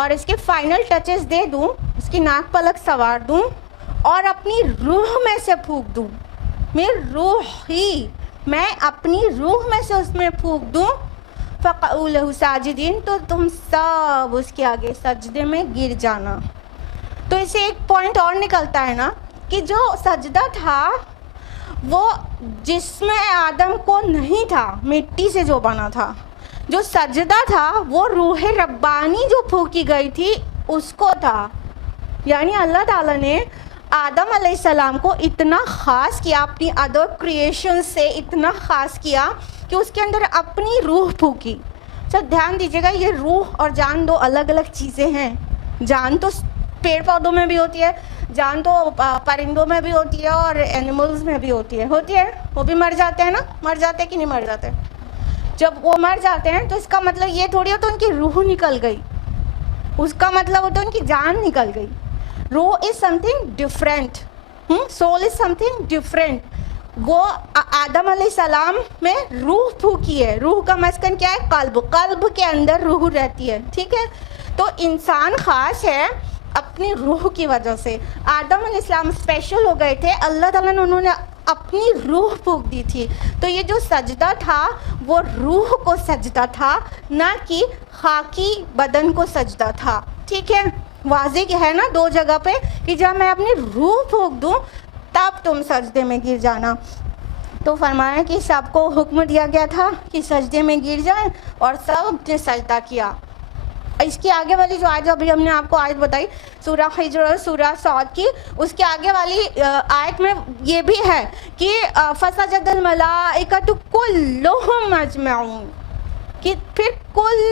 اور اس کے فائنل ٹچز دے دوں، اس کی ناک پلک سوار دوں اور اپنی روح میں سے پھونک دوں، میں اپنی روح میں سے اس میں پھونک دوں، فَقَعُوا لَهُ سَاجِدِينَ، تو تم سب اس کے آگے سجدے میں گر جانا. تو اسے ایک پوائنٹ اور نکلتا ہے نا کہ جو سجدہ تھا وہ جسم آدم کو نہیں تھا، مٹی سے جو بنا تھا. جو سجدہ تھا وہ روح ربانی جو پھونکی گئی تھی اس کو تھا. یعنی اللہ تعالیٰ نے آدم علیہ السلام کو اتنا خاص کیا، اپنی ادر کریشن سے اتنا خاص کیا کہ اس کے اندر اپنی روح پھونکی. دھیان دیجیے گا، یہ روح اور جان دو الگ الگ چیزیں ہیں. جان تو پیڑ پودوں میں بھی ہوتی ہے، جان تو پرندوں میں بھی ہوتی ہے اور اینیملز میں بھی ہوتی ہے. وہ بھی مر جاتے ہیں نا، مر جاتے ہیں کہ نہیں مر جاتے؟ جب وہ مر جاتے ہیں تو اس کا مطلب یہ تھوڑی ہوتا ان کی روح نکل گئی، اس کا مطلب ہوتا ہے ان کی جان نکل گئی. روح is something different, soul is something different. وہ آدم علیہ السلام میں روح پھونکی ہے. روح کا مسکن کیا ہے؟ قلب کے اندر روح رہتی ہے. ٹھیک ہے، تو انسان خاص ہے اپنی روح کی وجہ سے. آدم علیہ السلام اسپیشل ہو گئے تھے، اللہ تعالیٰ نے انہوں نے اپنی روح پھونک دی تھی. تو یہ جو سجدہ تھا وہ روح کو سجدہ تھا، نہ کہ خاکی بدن کو سجدہ تھا. ٹھیک ہے، واضح ہے نا دو جگہ پہ کہ جب میں اپنی روح پھونک دوں تب تم سجدے میں گر جانا. تو فرمایا کہ سب کو حکم دیا گیا تھا کہ سجدے میں گر جائیں اور سب نے سجدہ کیا. اس کی آگے والی جو آیت ابھی ہم نے آپ کو آیت بتائی سورہ حجر اور سورہ صاد کی، اس کے آگے والی آیت میں یہ بھی ہے کہ فسجد الملائکۃ کلھم اجمعون، کہ پھر کل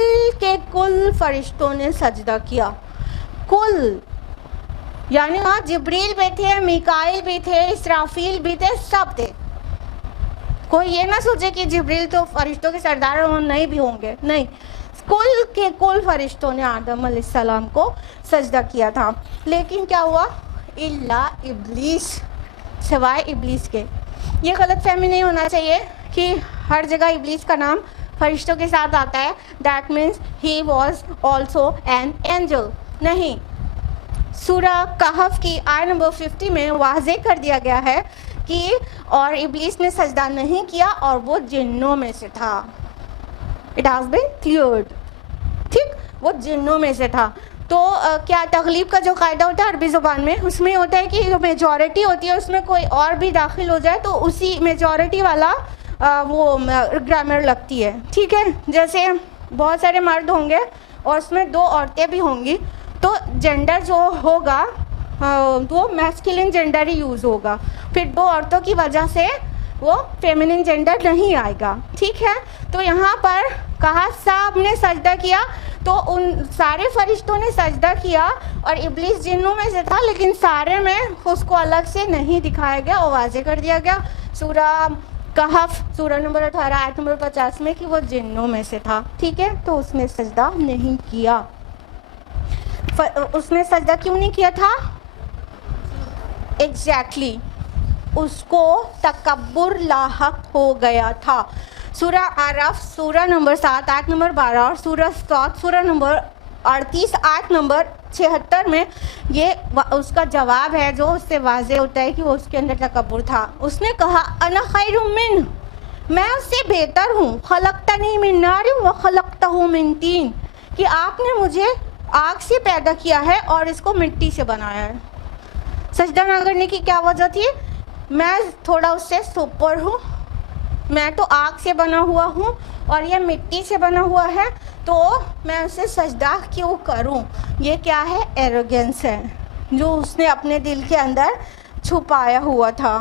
کے کل فرشتوں نے سجدہ کیا. کل یعنی وہاں جبریل بھی تھے، میکائیل بھی تھے، اسرافیل بھی تھے، سب تھے. کوئی یہ نہ سوچے کہ جبریل تو فرشتوں کے سردار نہیں بھی ہوں گے، نہیں، کل کے کل فرشتوں نے آدم علیہ السلام کو سجدہ کیا تھا. لیکن کیا ہوا؟ الا ابلیس، سوائے ابلیس کے. یہ غلط فہمی نہیں ہونا چاہیے کہ ہر جگہ ابلیس کا نام فرشتوں کے ساتھ آتا ہے، that means he was also an angel. نہیں، سورہ کہف کی آیت نمبر 50 میں واضح کر دیا گیا ہے کہ اور ابلیس نے سجدہ نہیں کیا اور وہ جنوں میں سے تھا. It has been cleared. ٹھیک، وہ جنوں میں سے تھا. تو کیا تغلیب کا جو قاعدہ ہوتا ہے عربی زبان میں، اس میں ہوتا ہے کہ جو میجورٹی ہوتی ہے اس میں کوئی اور بھی داخل ہو جائے تو اسی میجورٹی والا وہ گرامر لگتی ہے. ٹھیک ہے، جیسے بہت سارے مرد ہوں گے اور اس میں 2 عورتیں بھی ہوں گی، تو جینڈر جو ہوگا وہ میسکولن جینڈر ہی یوز ہوگا. پھر 2 عورتوں کی وجہ سے وہ فیمنن جینڈر نہیں آئے گا. ٹھیک ہے، تو یہاں پر کہا سب نے سجدہ کیا، تو ان سارے فرشتوں نے سجدہ کیا اور ابلیس جنوں میں سے تھا، لیکن سارے میں اس کو الگ سے نہیں دکھایا گیا اور واضح کر دیا گیا سورہ کہف سورہ نمبر 18 آیت نمبر 50 میں کہ وہ جنوں میں سے تھا. ٹھیک ہے، تو اس نے سجدہ نہیں کیا. اس نے سجدہ کیوں نہیں کیا تھا؟ ایگزیکٹلی اس کو تکبر لاحق ہو گیا تھا. سورہ اعراف سورہ نمبر 7 آیت نمبر 12 اور سورہ صاد سورہ نمبر 38 آیت نمبر 76 میں یہ اس کا جواب ہے جو اس سے واضح ہوتا ہے کہ وہ اس کے اندر تکبر تھا. اس نے کہا انا خیر منہ، میں اس سے بہتر ہوں، خلقتنی من نار و خلقتہ من طین، کہ آپ نے مجھے آگ سے پیدا کیا ہے اور اس کو مٹی سے بنایا ہے. سجدہ نہ کرنے کی کیا وجہ تھی؟ میں تھوڑا اس سے سپر ہوں, میں تو آگ سے بنا ہوا ہوں اور یہ مٹی سے بنا ہوا ہے, تو میں اسے سجدہ کیوں کروں؟ یہ کیا ہے؟ ایروگینس ہے جو اس نے اپنے دل کے اندر چھپایا ہوا تھا.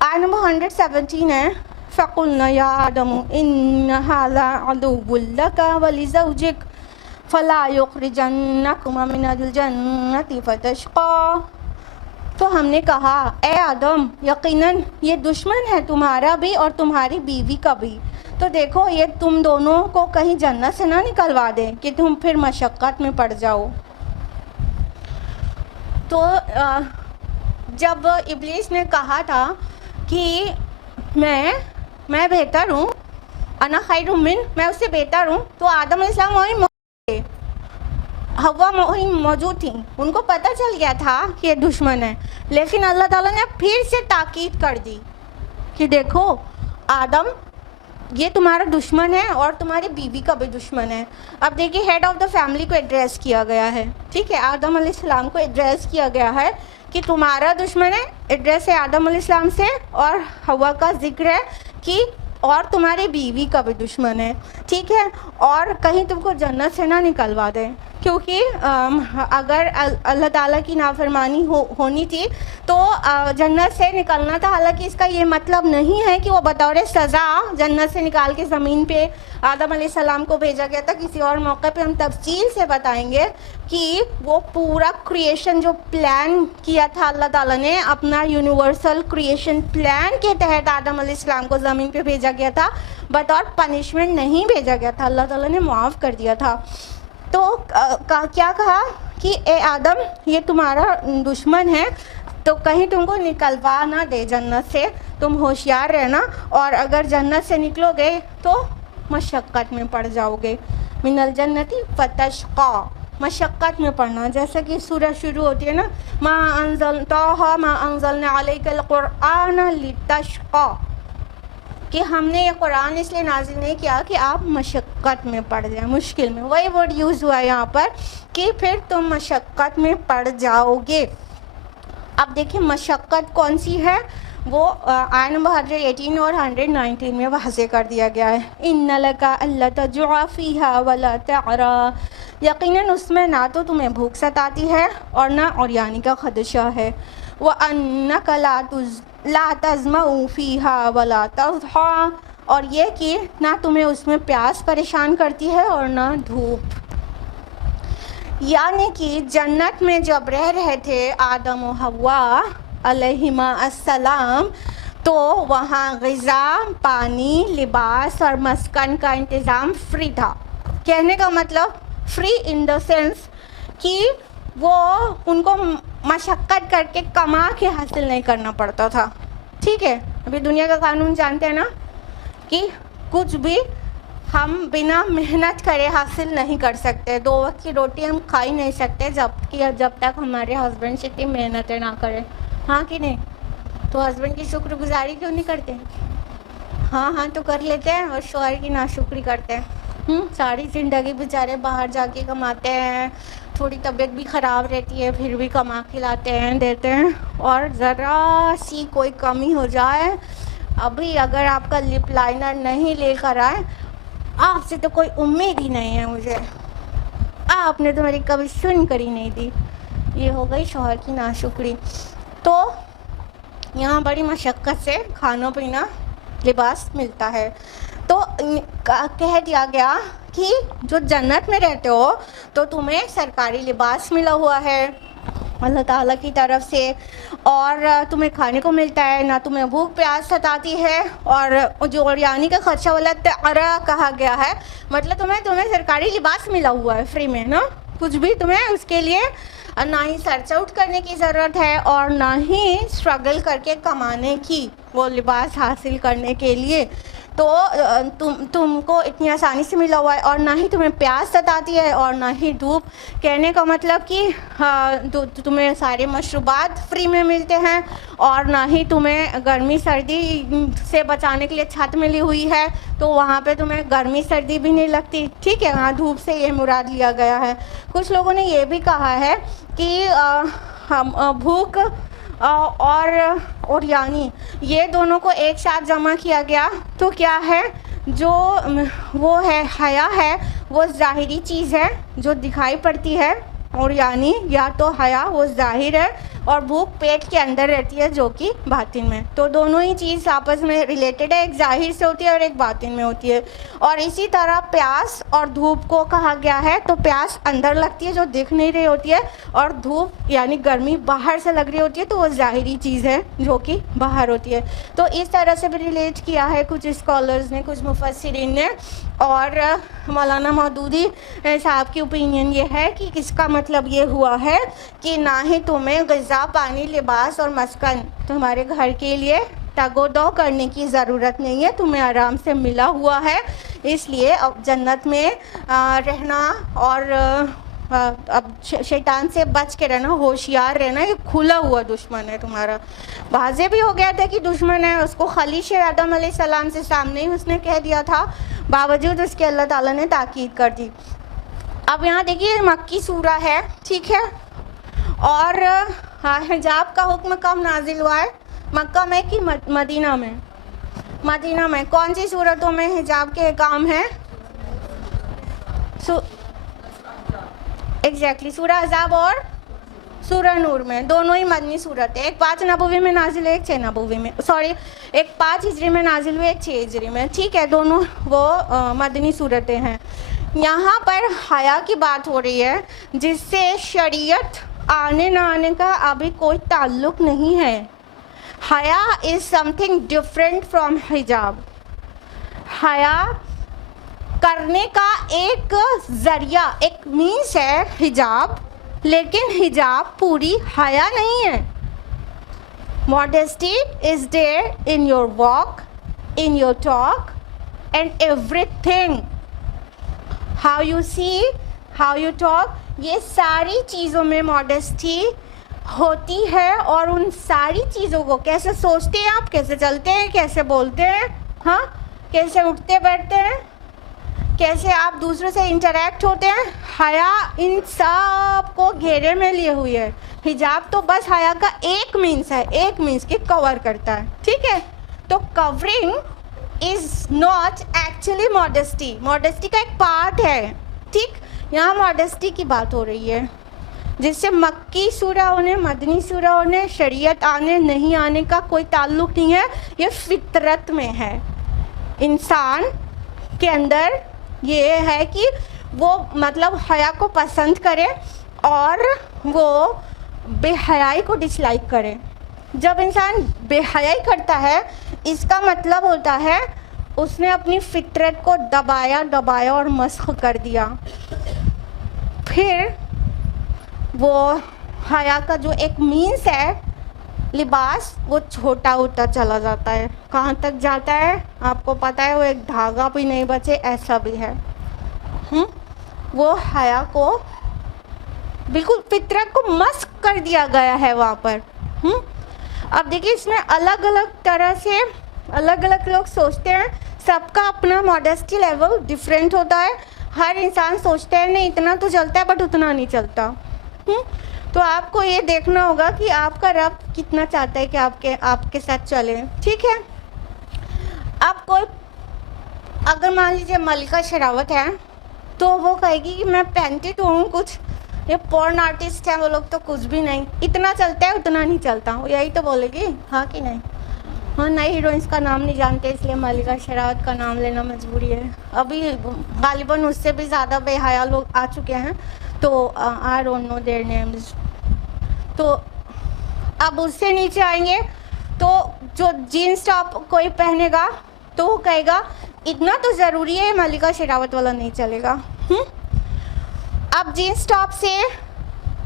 آیت نمبر 117 ہے فَقُلْنَا يَا آدَمُ إِنَّ هَذَا عَدُوٌّ لَكَ وَلِزَوْجِكَ فَلَا يُخْرِجَنَّكُمَا مِنَ الْجَنَّةِ فَتَشْقَىٰ. تو ہم نے کہا اے آدم یقیناً یہ دشمن ہے تمہارا بھی اور تمہاری بیوی کا بھی, تو دیکھو یہ تم دونوں کو کہیں جنت سے نہ نکلوا دیں کہ تم پھر مشقت میں پڑ جاؤ. تو جب ابلیس نے کہا تھا کہ میں بہتر ہوں, انا خیر من, میں اس سے بہتر ہوں, تو آدم علیہ السلام وہیں موجود تھے, حوا وہیں موجود تھیں, ان کو پتہ چل گیا تھا کہ یہ دشمن ہے, لیکن اللہ تعالیٰ نے پھر سے تاکید کر دی کہ دیکھو آدم یہ تمہارا دشمن ہے اور تمہاری بیوی کا بھی دشمن ہے. اب دیکھیے ہیڈ آف دا فیملی کو ایڈریس کیا گیا ہے, ٹھیک ہے, آدم علیہ السلام کو ایڈریس کیا گیا ہے کہ تمہارا دشمن ہے, ایڈریس ہے آدم علیہ السلام سے, اور حوا کا ذکر ہے کہ اور تمہاری بیوی کا بھی دشمن ہے, ٹھیک ہے, اور کہیں تم کو جنت سے نہ نکلوا دیں, کیونکہ اگر اللہ تعالیٰ کی نافرمانی ہونی تھی تو جنت سے نکلنا تھا. حالانکہ اس کا یہ مطلب نہیں ہے کہ وہ بطور سزا جنت سے نکال کے زمین پہ آدم علیہ السلام کو بھیجا گیا تھا. کسی اور موقع پہ ہم تفصیل سے بتائیں گے کہ وہ پورا کریشن جو پلان کیا تھا اللہ تعالیٰ نے, اپنا یونیورسل کریشن پلان کے تحت آدم علیہ السلام کو زمین پہ بھیجا گیا تھا, بطور پنشمنٹ نہیں بھیجا گیا تھا, اللہ تعالیٰ نے معاف کر دیا تھا. تو کیا کہا کہ اے آدم یہ تمہارا دشمن ہے, تو کہیں تم کو نکلوا نہ دے جنت سے, تم ہوشیار رہنا, اور اگر جنت سے نکلو گے تو مشقت میں پڑ جاؤ گے. من الجنتی فتشقا, مشقت میں پڑھنا, جیسا کہ سورہ شروع ہوتی ہے نا, ما انزلنا علیک القرآن لتشقا, کہ ہم نے یہ قرآن اس لیے نازل نہیں کیا کہ آپ مشقت میں پڑ جائیں, مشکل میں, وہی ورڈ یوز ہوا ہے یہاں پر کہ پھر تم مشقت میں پڑ جاؤ گے. اب دیکھیں مشقت کون سی ہے, وہ آیت نمبر 118 اور 119 میں واضح کر دیا گیا ہے. ان لک الا تجوع فیہا ولا تعری, یقیناً اس میں نہ تو تمہیں بھوک ستاتی ہے اور نہ عریانی کا خدشہ ہے. وانک لا تظمأ فیہا ولا تضحی, اور یہ کہ نہ تمہیں اس میں پیاس پریشان کرتی ہے اور نہ دھوپ. یعنی کہ جنت میں جب رہ رہے تھے آدم و حوا علیہما السلام, تو وہاں غذا, پانی, لباس اور مسکن کا انتظام فری تھا. کہنے کا مطلب فری ان دا سینس کہ وہ ان کو مشقت کر کے کما کے حاصل نہیں کرنا پڑتا تھا, ٹھیک ہے. ابھی دنیا کا قانون جانتے ہیں نا کہ کچھ بھی ہم بنا محنت کرے حاصل نہیں کر سکتے. 2 وقت کی روٹی ہم کھا ہی نہیں سکتے جب تک ہمارے ہسبینڈ سے اتنی محنتیں نہ کریں, ہاں کہ نہیں؟ تو ہسبینڈ کی شکر گزاری کیوں نہیں کرتے؟ ہاں تو کر لیتے ہیں, اور شوہر کی ناشکری کرتے ہیں. ساری زندگی بیچارے باہر جا کے کماتے ہیں, تھوڑی طبیعت بھی خراب رہتی ہے پھر بھی کما کے لاتے ہیں, دیتے ہیں, اور ذرا سی کوئی کمی ہو جائے, ابھی اگر آپ کا لپ لائنر نہیں لے کر آئے, آپ سے تو کوئی امید ہی نہیں ہے مجھے, آپ نے تو میری کبھی سن کر ہی نہیں دی. یہ ہو گئی شوہر کی ناشکری. تو یہاں بڑی مشقت سے کھانا پینا, لباس ملتا ہے. تو کہہ دیا گیا کہ جو جنت میں رہتے ہو تو تمہیں سرکاری لباس ملا ہوا ہے اللہ تعالیٰ کی طرف سے, اور تمہیں کھانے کو ملتا ہے, نہ تمہیں بھوک پیاس ستاتی ہے, اور جو عریانی کا خدشہ والا تعری کہا گیا ہے, مطلب تمہیں سرکاری لباس ملا ہوا ہے فری میں نا, کچھ بھی تمہیں اس کے لیے نہ ہی سرچ آؤٹ کرنے کی ضرورت ہے اور نہ ہی اسٹرگل کر کے کمانے کی وہ لباس حاصل کرنے کے لیے. تو تم کو اتنی آسانی سے ملا ہوا ہے اور نہ ہی تمہیں پیاس ستاتی ہے اور نہ ہی دھوپ. کہنے کا مطلب کہ تمہیں سارے مشروبات فری میں ملتے ہیں اور نہ ہی تمہیں گرمی سردی سے بچانے کے لیے چھت ملی ہوئی ہے, تو وہاں پہ تمہیں گرمی سردی بھی نہیں لگتی. ٹھیک ہے, ہاں دھوپ سے یہ مراد لیا گیا ہے. کچھ لوگوں نے یہ بھی کہا ہے کہ بھوک اور یعنی یہ دونوں کو ایک ساتھ جمع کیا گیا تو کیا ہے, جو وہ ہے حیا ہے وہ ظاہری چیز ہے جو دکھائی پڑتی ہے, اور یعنی یا تو حیا وہ ظاہر ہے اور بھوک پیٹ کے اندر رہتی ہے جو کہ باطن میں. تو دونوں ہی چیز آپس میں ریلیٹڈ ہے, ایک ظاہر سے ہوتی ہے اور ایک باطن میں ہوتی ہے. اور اسی طرح پیاس اور دھوپ کو کہا گیا ہے, تو پیاس اندر لگتی ہے جو دکھ نہیں رہی ہوتی ہے, اور دھوپ یعنی گرمی باہر سے لگ رہی ہوتی ہے تو وہ ظاہری چیز ہے جو کہ باہر ہوتی ہے. تو اس طرح سے بھی ریلیٹ کیا ہے کچھ اسکالرز نے, کچھ مفسرین نے. اور مولانا مودودی صاحب کی اوپینین یہ ہے کہ اس کا مطلب یہ ہوا ہے کہ نہ ہی تمہیں غذا, پانی, لباس اور مسکن تمہارے گھر کے لیے تگ و دو کرنے کی ضرورت نہیں ہے, تمہیں آرام سے ملا ہوا ہے. اس لیے اب جنت میں رہنا اور اب شیطان سے بچ کے رہنا, ہوشیار رہنا, یہ کھلا ہوا دشمن ہے تمہارا. واضح بھی ہو گیا تھا کہ دشمن ہے, اس کو خلیش آدم علیہ السلام سے سامنے ہی اس نے کہہ دیا تھا, باوجود اس کے اللہ تعالیٰ نے تاکید کر دی. اب یہاں دیکھیے مکی سورہ ہے, ٹھیک ہے, اور حجاب کا حکم کب نازل ہوا ہے, مکہ میں کہ مدینہ میں؟ مدینہ میں. کون سی صورتوں میں حجاب کے احکام ہیں؟ ایگزیکٹلی سورہ احزاب اور سورہ نور میں, دونوں ہی مدنی صورت ہے. ایک 5 نبوی میں نازل ہے, ایک 6 نبوی میں, ایک 5 ہجری میں نازل ہوئی, ایک 6 ہجری میں. ٹھیک ہے, دونوں وہ مدنی صورتیں ہیں. یہاں پر حیا کی بات ہو رہی ہے جس سے شریعت آنے نہ آنے کا ابھی کوئی تعلق نہیں ہے. حیا از سم تھنگ ڈفرینٹ فرام حجاب. حیا کرنے کا ایک ذریعہ, ایک مینس ہے حجاب, لیکن حجاب پوری حیا نہیں ہے. Modesty is there in your walk, in your talk, and everything. How you see, how you talk, یہ ساری چیزوں میں modesty ہوتی ہے. اور ان ساری چیزوں کو کیسے سوچتے ہیں آپ, کیسے چلتے ہیں, کیسے بولتے ہیں, ہاں کیسے اٹھتے بیٹھتے ہیں, کیسے آپ دوسروں سے انٹریکٹ ہوتے ہیں, حیا ان سب کو گھیرے میں لیے ہوئی ہے. حجاب تو بس حیا کا ایک مینس ہے, ایک مینس کی کور کرتا ہے. ٹھیک ہے, تو covering is not actually modesty, modesty کا ایک پارٹ ہے. ٹھیک, یہاں ماڈسٹی کی بات ہو رہی ہے جس سے مکی سورہ ہونے, مدنی سورہ ہونے, شریعت آنے نہیں آنے کا کوئی تعلق نہیں ہے. یہ فطرت میں ہے, انسان کے اندر یہ ہے کہ وہ مطلب حیا کو پسند کرے اور وہ بے حیائی کو ڈس لائک کرے. جب انسان بے حیائی کرتا ہے اس کا مطلب ہوتا ہے اس نے اپنی فطرت کو دبایا اور مسخ کر دیا. پھر وہ حیا کا جو ایک مینس ہے لباس, وہ چھوٹا ہوتا چلا جاتا ہے. کہاں تک جاتا ہے آپ کو پتہ ہے, وہ ایک دھاگا بھی نہیں بچے ایسا بھی ہے. وہ حیا کو بالکل فطرت کو مسخ کر دیا گیا ہے وہاں پر. اب دیکھیے اس میں الگ الگ طرح سے الگ الگ لوگ سوچتے ہیں, سب کا اپنا ماڈسٹی لیول ڈفرینٹ ہوتا ہے. ہر انسان سوچتا ہے نہیں اتنا تو چلتا ہے بٹ اتنا نہیں چلتا. تو آپ کو یہ دیکھنا ہوگا کہ آپ کا رب کتنا چاہتا ہے کہ آپ کے ساتھ چلے. ٹھیک ہے, آپ کوئی اگر مان لیجیے ملکہ شراوت ہے تو وہ کہے گی کہ میں پہنتی تو ہوں کچھ, یہ پورن آرٹسٹ ہیں وہ لوگ تو کچھ بھی نہیں, اتنا چلتا ہے اتنا نہیں چلتا. وہ یہی تو بولے گی, ہاں کہ نہیں؟ ہاں, نئی ہیروئنس کا نام نہیں جانتے اس لیے ملکہ شراوت کا نام لینا مجبوری ہے. ابھی غالباً اس سے بھی زیادہ بے حیا لوگ آ چکے ہیں, تو I don't know their names. تو اب اس سے نیچے آئیں گے تو جو جینس ٹاپ کوئی پہنے گا تو وہ کہے گا اتنا تو ضروری ہے, ملکہ شراوت والا نہیں چلے گا. اب جینس ٹاپ سے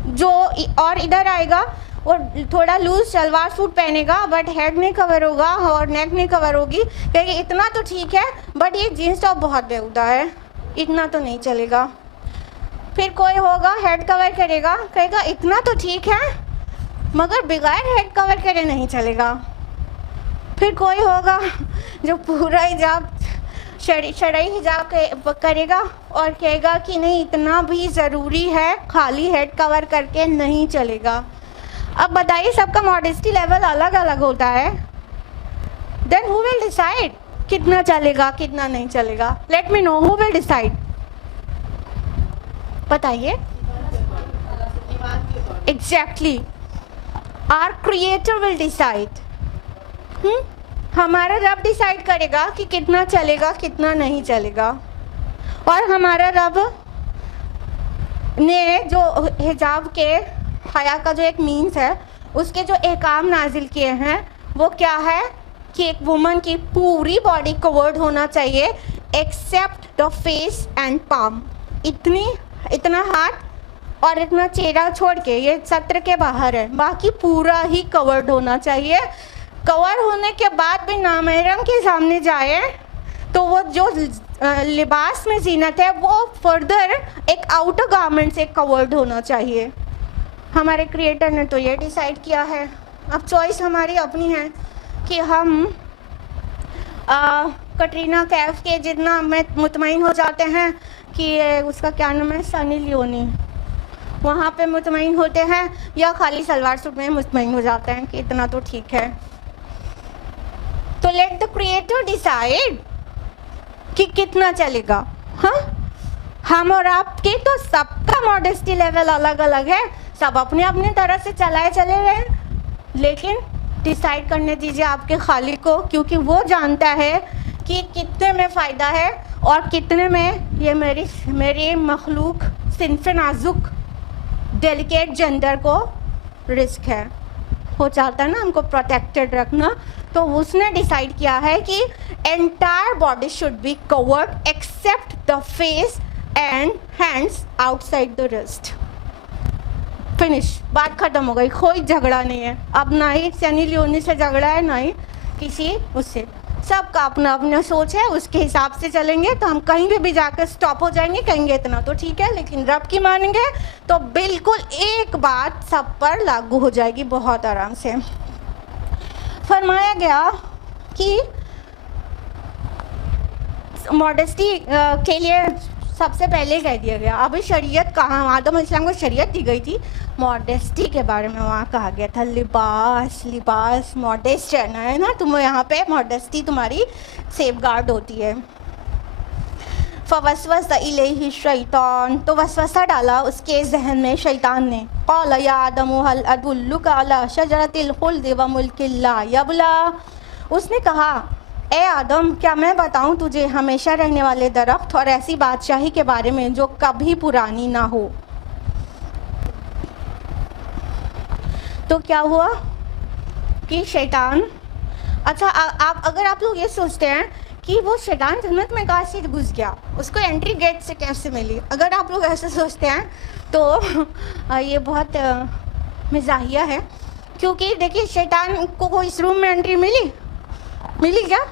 جو اور ادھر آئے گا اور تھوڑا لوز شلوار سوٹ پہنے گا بٹ ہیڈ نہیں کور ہوگا اور نیک نہیں کور ہوگی، کہے گا اتنا تو ٹھیک ہے بٹ یہ جینس ٹاپ بہت بیہودہ ہے، اتنا تو نہیں چلے گا۔ پھر کوئی ہوگا ہیڈ کور کرے گا، کہے گا اتنا تو ٹھیک ہے مگر بغیر ہیڈ کور کرے نہیں چلے گا۔ پھر کوئی ہوگا جو پورا حجاب شرعی حجاب کرے گا اور کہے گا کہ نہیں اتنا بھی ضروری ہے، خالی ہیڈ کور کر کے نہیں چلے گا۔ اب بتائیے سب کا ماڈesty لیول الگ الگ ہوتا ہے، دین who will decide کتنا چلے گا کتنا نہیں چلے گا؟ Let me know who will decide، بتائیے۔ Exactly our creator will decide، ہمارا رب ڈیسائیڈ کرے گا کہ کتنا چلے گا کتنا نہیں چلے گا۔ اور ہمارا رب نے جو حجاب کے حیا کا جو ایک مینس ہے اس کے جو احکام نازل کیے ہیں وہ کیا ہے کہ ایک وومن کی پوری باڈی کورڈ ہونا چاہیے except the face and palm, اتنا ہاتھ اور اتنا چہرہ چھوڑ کے، یہ سطر کے باہر ہے، باقی پورا ہی کورڈ ہونا چاہیے۔ کور ہونے کے بعد بھی نامحرم کے سامنے جائے تو وہ جو لباس میں زینت ہے وہ فردر ایک آؤٹر گارمنٹ سے کورڈ ہونا چاہیے۔ ہمارے کریٹر نے تو یہ ڈیسائیڈ کیا ہے، اب چوائس ہماری اپنی ہے کہ ہم کٹرینہ کیف کے جتنا میں مطمئن ہو جاتے ہیں کہ اس کا کیا نام ہے، سنی لیونی، وہاں پہ مطمئن ہوتے ہیں یا خالی سلوار سوٹ میں مطمئن ہو جاتے ہیں کہ اتنا تو ٹھیک ہے۔ تو لیٹ دا کریٹر ڈیسائیڈ کہ کتنا چلے گا۔ ہاں ہم اور آپ کے تو سب کا ماڈesty لیول الگ الگ ہے، سب اپنے اپنے طرح سے چلائے چلے گئے، لیکن ڈیسائیڈ کرنے دیجیے آپ کے خالق کو، کیونکہ وہ جانتا ہے کہ کتنے میں فائدہ ہے اور کتنے میں یہ میری مخلوق صنف نازک ڈیلیکیٹ جینڈر کو رسک ہے، ہو چاہتا ہے نا ہم کو پروٹیکٹڈ رکھنا، تو اس نے ڈیسائیڈ کیا ہے کہ entire body should be covered except the face and hands outside the rest. Finish, بات ختم ہو گئی، کوئی جھگڑا نہیں ہے اب، نہ ہی سنی لیونی سے جھگڑا ہے نہ ہی کسی اس سے، سب کا اپنا اپنا سوچ ہے، اس کے حساب سے چلیں گے تو ہم کہیں بھی جا کر سٹاپ ہو جائیں گے، کہیں گے اتنا تو ٹھیک ہے، لیکن رب کی مانیں گے تو بالکل ایک بات سب پر لاگو ہو جائے گی بہت آرام سے۔ فرمایا گیا کہ ماڈesty کے لیے سب سے پہلے کہہ دیا گیا، ابھی شریعت کہاں، آدم علیہ السلام کو شریعت دی گئی تھی، ماڈesty کے بارے میں وہاں کہا گیا تھا، لباس ماڈسٹ رہنا ہے نا، تم یہاں پہ ماڈesty تمہاری سیف گارڈ ہوتی ہے۔ فوسوس الیہ الشیطان، تو وسوسہ ڈالا اس کے ذہن میں شیطان نے، قال یا آدم هل ادلک علی شجرۃ الخلد وملک لا یبلی، اس نے کہا اے آدم کیا میں بتاؤں تجھے ہمیشہ رہنے والے درخت اور ایسی بادشاہی کے بارے میں جو کبھی پرانی نہ ہو۔ تو کیا ہوا کہ شیطان، اچھا اگر آپ لوگ یہ سوچتے ہیں کہ وہ شیطان جنت میں کہاں سے گھس گیا، اس کو انٹری گیٹ سے کیسے ملی، اگر آپ لوگ ایسے سوچتے ہیں تو یہ بہت مزاحیہ ہے، کیونکہ دیکھیے شیطان کو اس روم میں انٹری ملی کیا،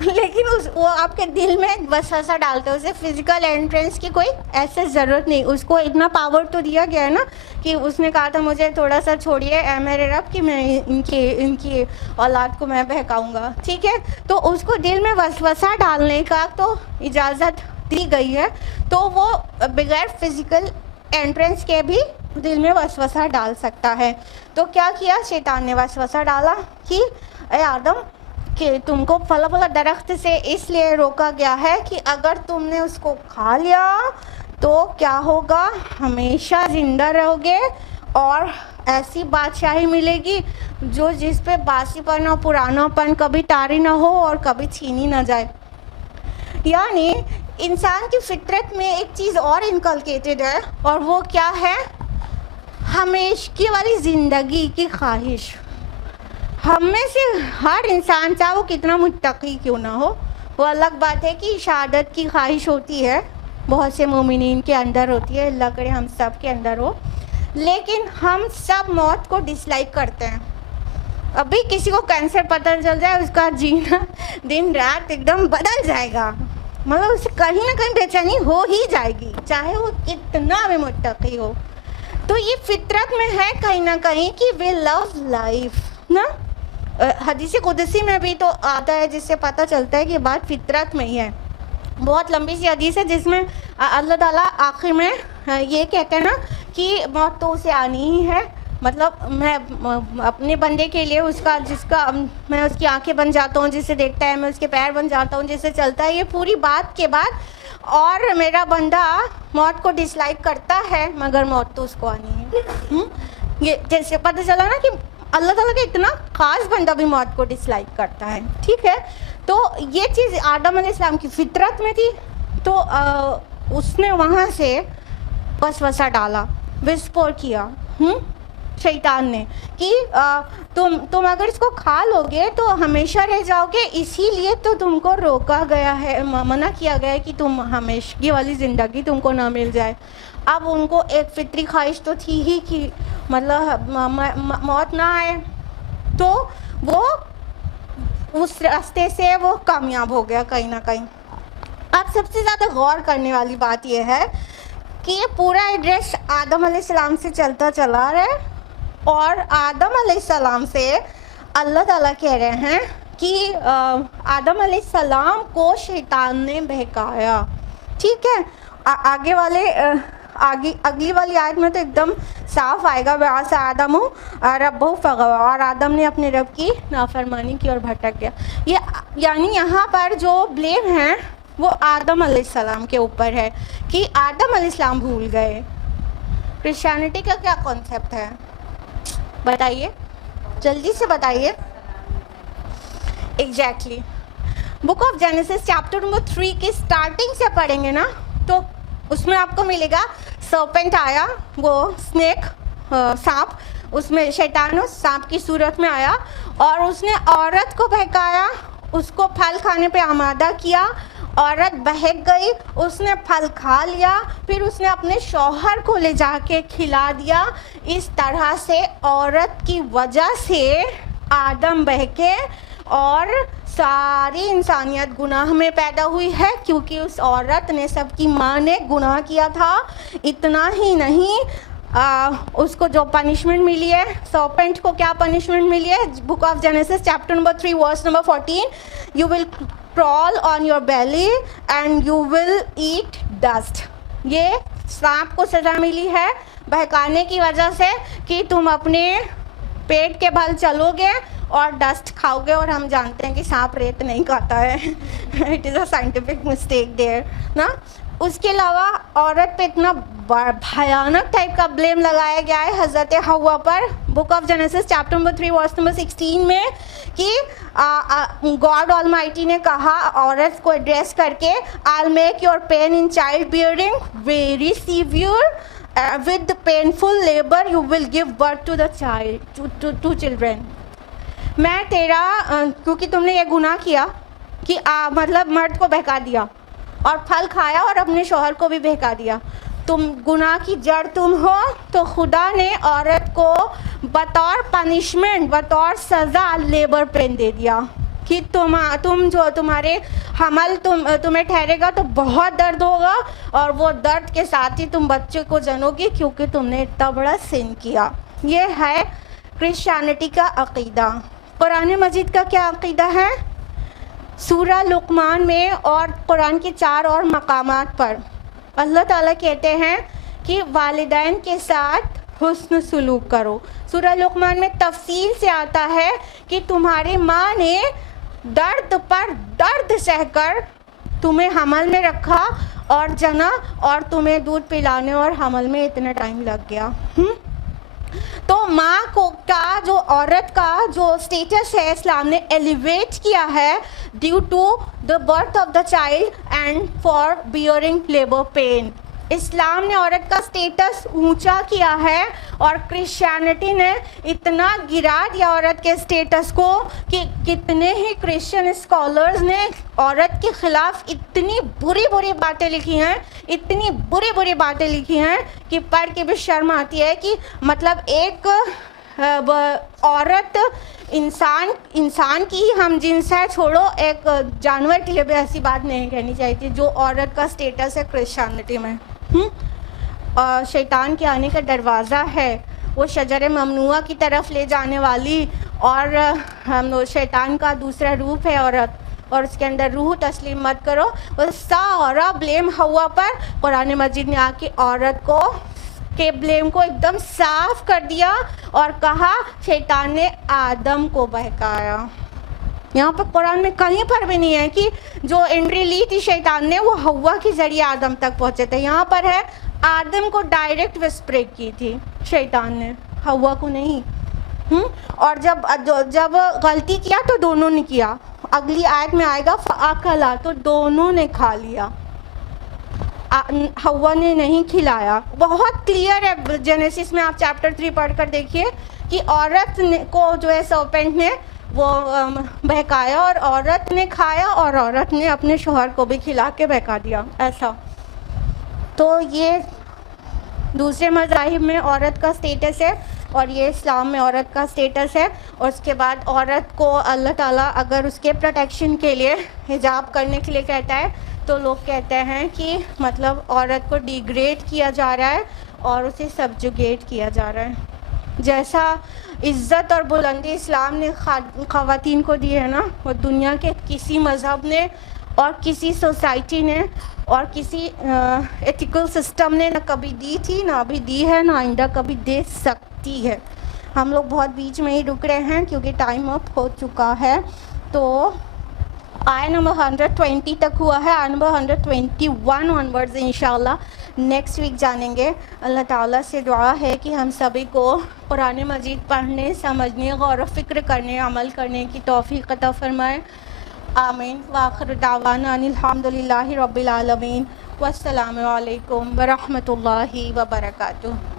لیکن وہ آپ کے دل میں وسوسہ ڈالتے، اسے فزیکل انٹرنس کی کوئی ایسے ضرورت نہیں، اس کو اتنا پاور تو دیا گیا ہے نا کہ اس نے کہا تھا مجھے تھوڑا سا چھوڑیے اے میرے رب کہ میں ان کی اولاد کو میں بہکاؤں گا، ٹھیک ہے، تو اس کو دل میں وسوسہ ڈالنے کا تو اجازت دی گئی ہے، تو وہ بغیر فزیکل انٹرنس کے بھی دل میں وسوسہ ڈال سکتا ہے۔ تو کیا کیا شیطان نے، وسوسہ ڈالا کہ اے آدم کہ تم کو پھلا درخت سے اس لیے روکا گیا ہے کہ اگر تم نے اس کو کھا لیا تو کیا ہوگا، ہمیشہ زندہ رہو گے اور ایسی بادشاہی ملے گی جو جس پہ باسی پن اور پرانا پن کبھی طاری نہ ہو اور کبھی چھینی نہ جائے۔ یعنی انسان کی فطرت میں ایک چیز اور انکلکیٹڈ ہے، اور وہ کیا ہے، ہمیشگی والی زندگی کی خواہش۔ ہم میں سے ہر انسان چاہے وہ کتنا متقی کیوں نہ ہو، وہ الگ بات ہے کہ شہادت کی خواہش ہوتی ہے، بہت سے مومنین کے اندر ہوتی ہے، اللہ کرے ہم سب کے اندر ہو، لیکن ہم سب موت کو ڈس لائک کرتے ہیں. ابھی کسی کو کینسر پتہ چل جائے اس کا جینا دن رات ایک دم بدل جائے گا, مطلب اسے کہیں نہ کہیں بے چینی ہو ہی جائے گی, چاہے وہ کتنا بھی متقی ہو. تو یہ فطرت میں ہے کہیں نہ کہیں کہ وی لو لائف نا. حدیث قدسی میں بھی تو آتا ہے جس سے پتہ چلتا ہے کہ یہ بات فطرت میں ہی ہے. بہت لمبی سی حدیث ہے جس میں اللہ تعالیٰ آخر میں یہ کہتے ہیں نا کہ موت تو اسے آنی ہی ہے, مطلب میں اپنے بندے کے لیے اس کا جس کا میں اس کی آنکھیں بن جاتا ہوں, جسے دیکھتا ہے میں اس کے پیر بن جاتا ہوں, جسے چلتا ہے, یہ پوری بات کے بعد اور میرا بندہ موت کو ڈس لائک کرتا ہے مگر موت تو اس کو آنی ہے. یہ جیسے پتہ چلا نا کہ اللہ تعالیٰ کا اتنا خاص بندہ بھی موت کو ڈس لائک کرتا ہے. ٹھیک ہے, تو یہ چیز آدم علیہ السلام کی فطرت میں تھی, تو اس نے وہاں سے وسوسہ ڈالا, وسپور کیا شیطان نے کہ تم اگر اس کو کھا لو گے تو ہمیشہ رہ جاؤ گے, اسی لیے تو تم کو روکا گیا ہے, منع کیا گیا ہے کہ تم ہمیشگی والی زندگی تم کو نہ مل جائے. اب ان کو ایک فطری خواہش تو تھی ہی کہ مطلب موت نہ آئے, تو وہ اس راستے سے وہ کامیاب ہو گیا کہیں نہ کہیں. اب سب سے زیادہ غور کرنے والی بات یہ ہے کہ یہ پورا ایڈریس آدم علیہ السلام سے چلتا چلا رہا ہے, اور آدم علیہ السلام سے اللہ تعالیٰ کہہ رہے ہیں کہ آدم علیہ السلام کو شیطان نے بہکایا. ٹھیک ہے, آگے والے اگلی والی آیت میں تو ایک دم صاف آئے گا, وَعَصَىٰ آدَمُ رَبَّهُ فَغَوَىٰ, اور آدم نے اپنے رب کی نافرمانی کی اور بھٹک گیا. یعنی یہاں پر جو بلیم ہے وہ آدم علیہ السلام کے اوپر ہے کہ آدم علیہ السلام بھول گئے. کرسچینٹی کا کیا کانسیپٹ ہے بتائیے, جلدی سے بتائیے. Exactly book of Genesis chapter number 3 کی اسٹارٹنگ سے پڑھیں گے نا, تو اس میں آپ کو ملے گا سرپنٹ آیا, وہ اسنیک سانپ, اس میں شیطان سانپ کی صورت میں آیا اور اس نے عورت کو بہکایا, اس کو پھل کھانے پہ آمادہ کیا, عورت بہک گئی, اس نے پھل کھا لیا, پھر اس نے اپنے شوہر کو لے جا کے کھلا دیا. اس طرح سے عورت کی وجہ سے آدم بہکے اور ساری انسانیت گناہ میں پیدا ہوئی ہے, کیونکہ اس عورت نے, سب کی ماں نے گناہ کیا تھا. اتنا ہی نہیں, اس کو جو پنشمنٹ ملی ہے, سرپنٹ کو کیا پنشمنٹ ملی ہے, book of Genesis chapter number 3 verse نمبر 14, you will crawl on your belly and you will eat dust. یہ سانپ کو سزا ملی ہے بہکانے کی وجہ سے کہ تم اپنے پیٹ کے بھل چلو گے اور ڈسٹ کھاؤ گے, اور ہم جانتے ہیں کہ سانپ ریت نہیں کھاتا ہے. It is a scientific mistake there نا. اس کے علاوہ عورت پہ اتنا بھیانک ٹائپ کا بلیم لگایا گیا ہے حضرت حوا پر, book of Genesis chapter number 3 verse number 16 میں, کہ گاڈ آل مائٹی نے کہا عورت کو ایڈریس کر کے, I'll make your pain in child bearing very severe, with painful labor you will give birth to the child, to children. میں تیرا, کیونکہ تم نے یہ گناہ کیا کہ مطلب مرد کو بہکا دیا اور پھل کھایا اور اپنے شوہر کو بھی بہکا دیا, تم گناہ کی جڑ تم ہو, تو خدا نے عورت کو بطور پنشمنٹ, بطور سزا لیبر پین دے دیا کہ تم جو تمہارے حمل تمہیں ٹھہرے گا تو بہت درد ہوگا, اور وہ درد کے ساتھ ہی تم بچے کو جنو گی, کیونکہ تم نے اتنا بڑا سن کیا. یہ ہے کرسچینٹی کا عقیدہ. قرآن مجید کا کیا عقیدہ ہے؟ سورہ لقمان میں اور قرآن کے 4 اور مقامات پر اللہ تعالیٰ کہتے ہیں کہ والدین کے ساتھ حسن سلوک کرو. سورہ لقمان میں تفصیل سے آتا ہے کہ تمہاری ماں نے درد پر درد سہ کر تمہیں حمل میں رکھا اور جنا, اور تمہیں دودھ پلانے اور حمل میں اتنا ٹائم لگ گیا. تو ماں کو کا جو عورت کا جو اسٹیٹس ہے اسلام نے ایلیویٹ کیا ہے due to the birth of the child and for bearing labour pain. اسلام نے عورت کا سٹیٹس اونچا کیا ہے اور کرسچینٹی نے اتنا گرا دیا عورت کے سٹیٹس کو کہ کتنے ہی کرسچن اسکالرز نے عورت کے خلاف اتنی بری بری باتیں لکھی ہیں، اتنی بری بری باتیں لکھی ہیں کہ پڑھ کے بھی شرم آتی ہے کہ مطلب ایک عورت انسان کی ہم جنس ہے، چھوڑو ایک جانور کے لیے بھی ایسی بات نہیں کہنی چاہیے تھی جو عورت کا سٹیٹس ہے کرسچینٹی میں۔ شیطان کے آنے کا دروازہ ہے، وہ شجر ممنوعہ کی طرف لے جانے والی، اور شیطان کا دوسرا روپ ہے عورت، اور اس کے اندر روح تسلیم مت کرو۔ وہ سارا بلیم ہوا پر قرآن مجید نے آ کے عورت کو کے بلیم کو ایک دم صاف کر دیا اور کہا شیطان نے آدم کو بہکایا۔ یہاں پر قرآن میں کہیں پر بھی نہیں ہے کہ جو انٹری لی تھی شیطان نے وہ ہوا کے ذریعے آدم تک پہنچے تھے، یہاں پر ہے آدم کو ڈائریکٹ وسپریک کی تھی شیطان نے، ہوا کو نہیں۔ اور جب غلطی کیا تو دونوں نے کیا، اگلی آیت میں آئے گا فَأَكَلَا، تو دونوں نے کھا لیا، ہوا نے نہیں کھلایا۔ بہت کلیئر ہے جینیسس میں، آپ چیپٹر 3 پڑھ کر دیکھیے کہ عورت کو جو ہے سرپنٹ نے وہ بہکایا اور عورت نے کھایا اور عورت نے اپنے شوہر کو بھی کھلا کے بہکا دیا، ایسا۔ تو یہ دوسرے مذاہب میں عورت کا سٹیٹس ہے اور یہ اسلام میں عورت کا سٹیٹس ہے۔ اور اس کے بعد عورت کو اللہ تعالیٰ اگر اس کے پروٹیکشن کے لیے حجاب کرنے کے لیے کہتا ہے تو لوگ کہتے ہیں کہ مطلب عورت کو ڈیگریڈ کیا جا رہا ہے اور اسے سبجوگیٹ کیا جا رہا ہے۔ جیسا عزت اور بلندی اسلام نے خواتین کو دی ہے نا، وہ دنیا کے کسی مذہب نے اور کسی سوسائٹی نے اور کسی ایتھیکل سسٹم نے نہ کبھی دی تھی، نہ ابھی دی ہے، نہ آئندہ کبھی دے سکتی ہے۔ ہم لوگ بہت بیچ میں ہی رک رہے ہیں کیونکہ ٹائم اپ ہو چکا ہے۔ تو آئے نمبر 120 تک ہوا ہے، آئے نمبر 121 آنورڈز انشاءاللہ نیکسٹ ویک جانیں گے۔ اللہ تعالیٰ سے دعا ہے کہ ہم سبھی کو قرآن مجید پڑھنے، سمجھنے، غور و فکر کرنے، عمل کرنے کی توفیق عطا فرمائے۔ آمین۔ وآخر دعوانا ان الحمدللہ رب العالمین، والسلام علیکم ورحمۃ اللہ وبرکاتہ۔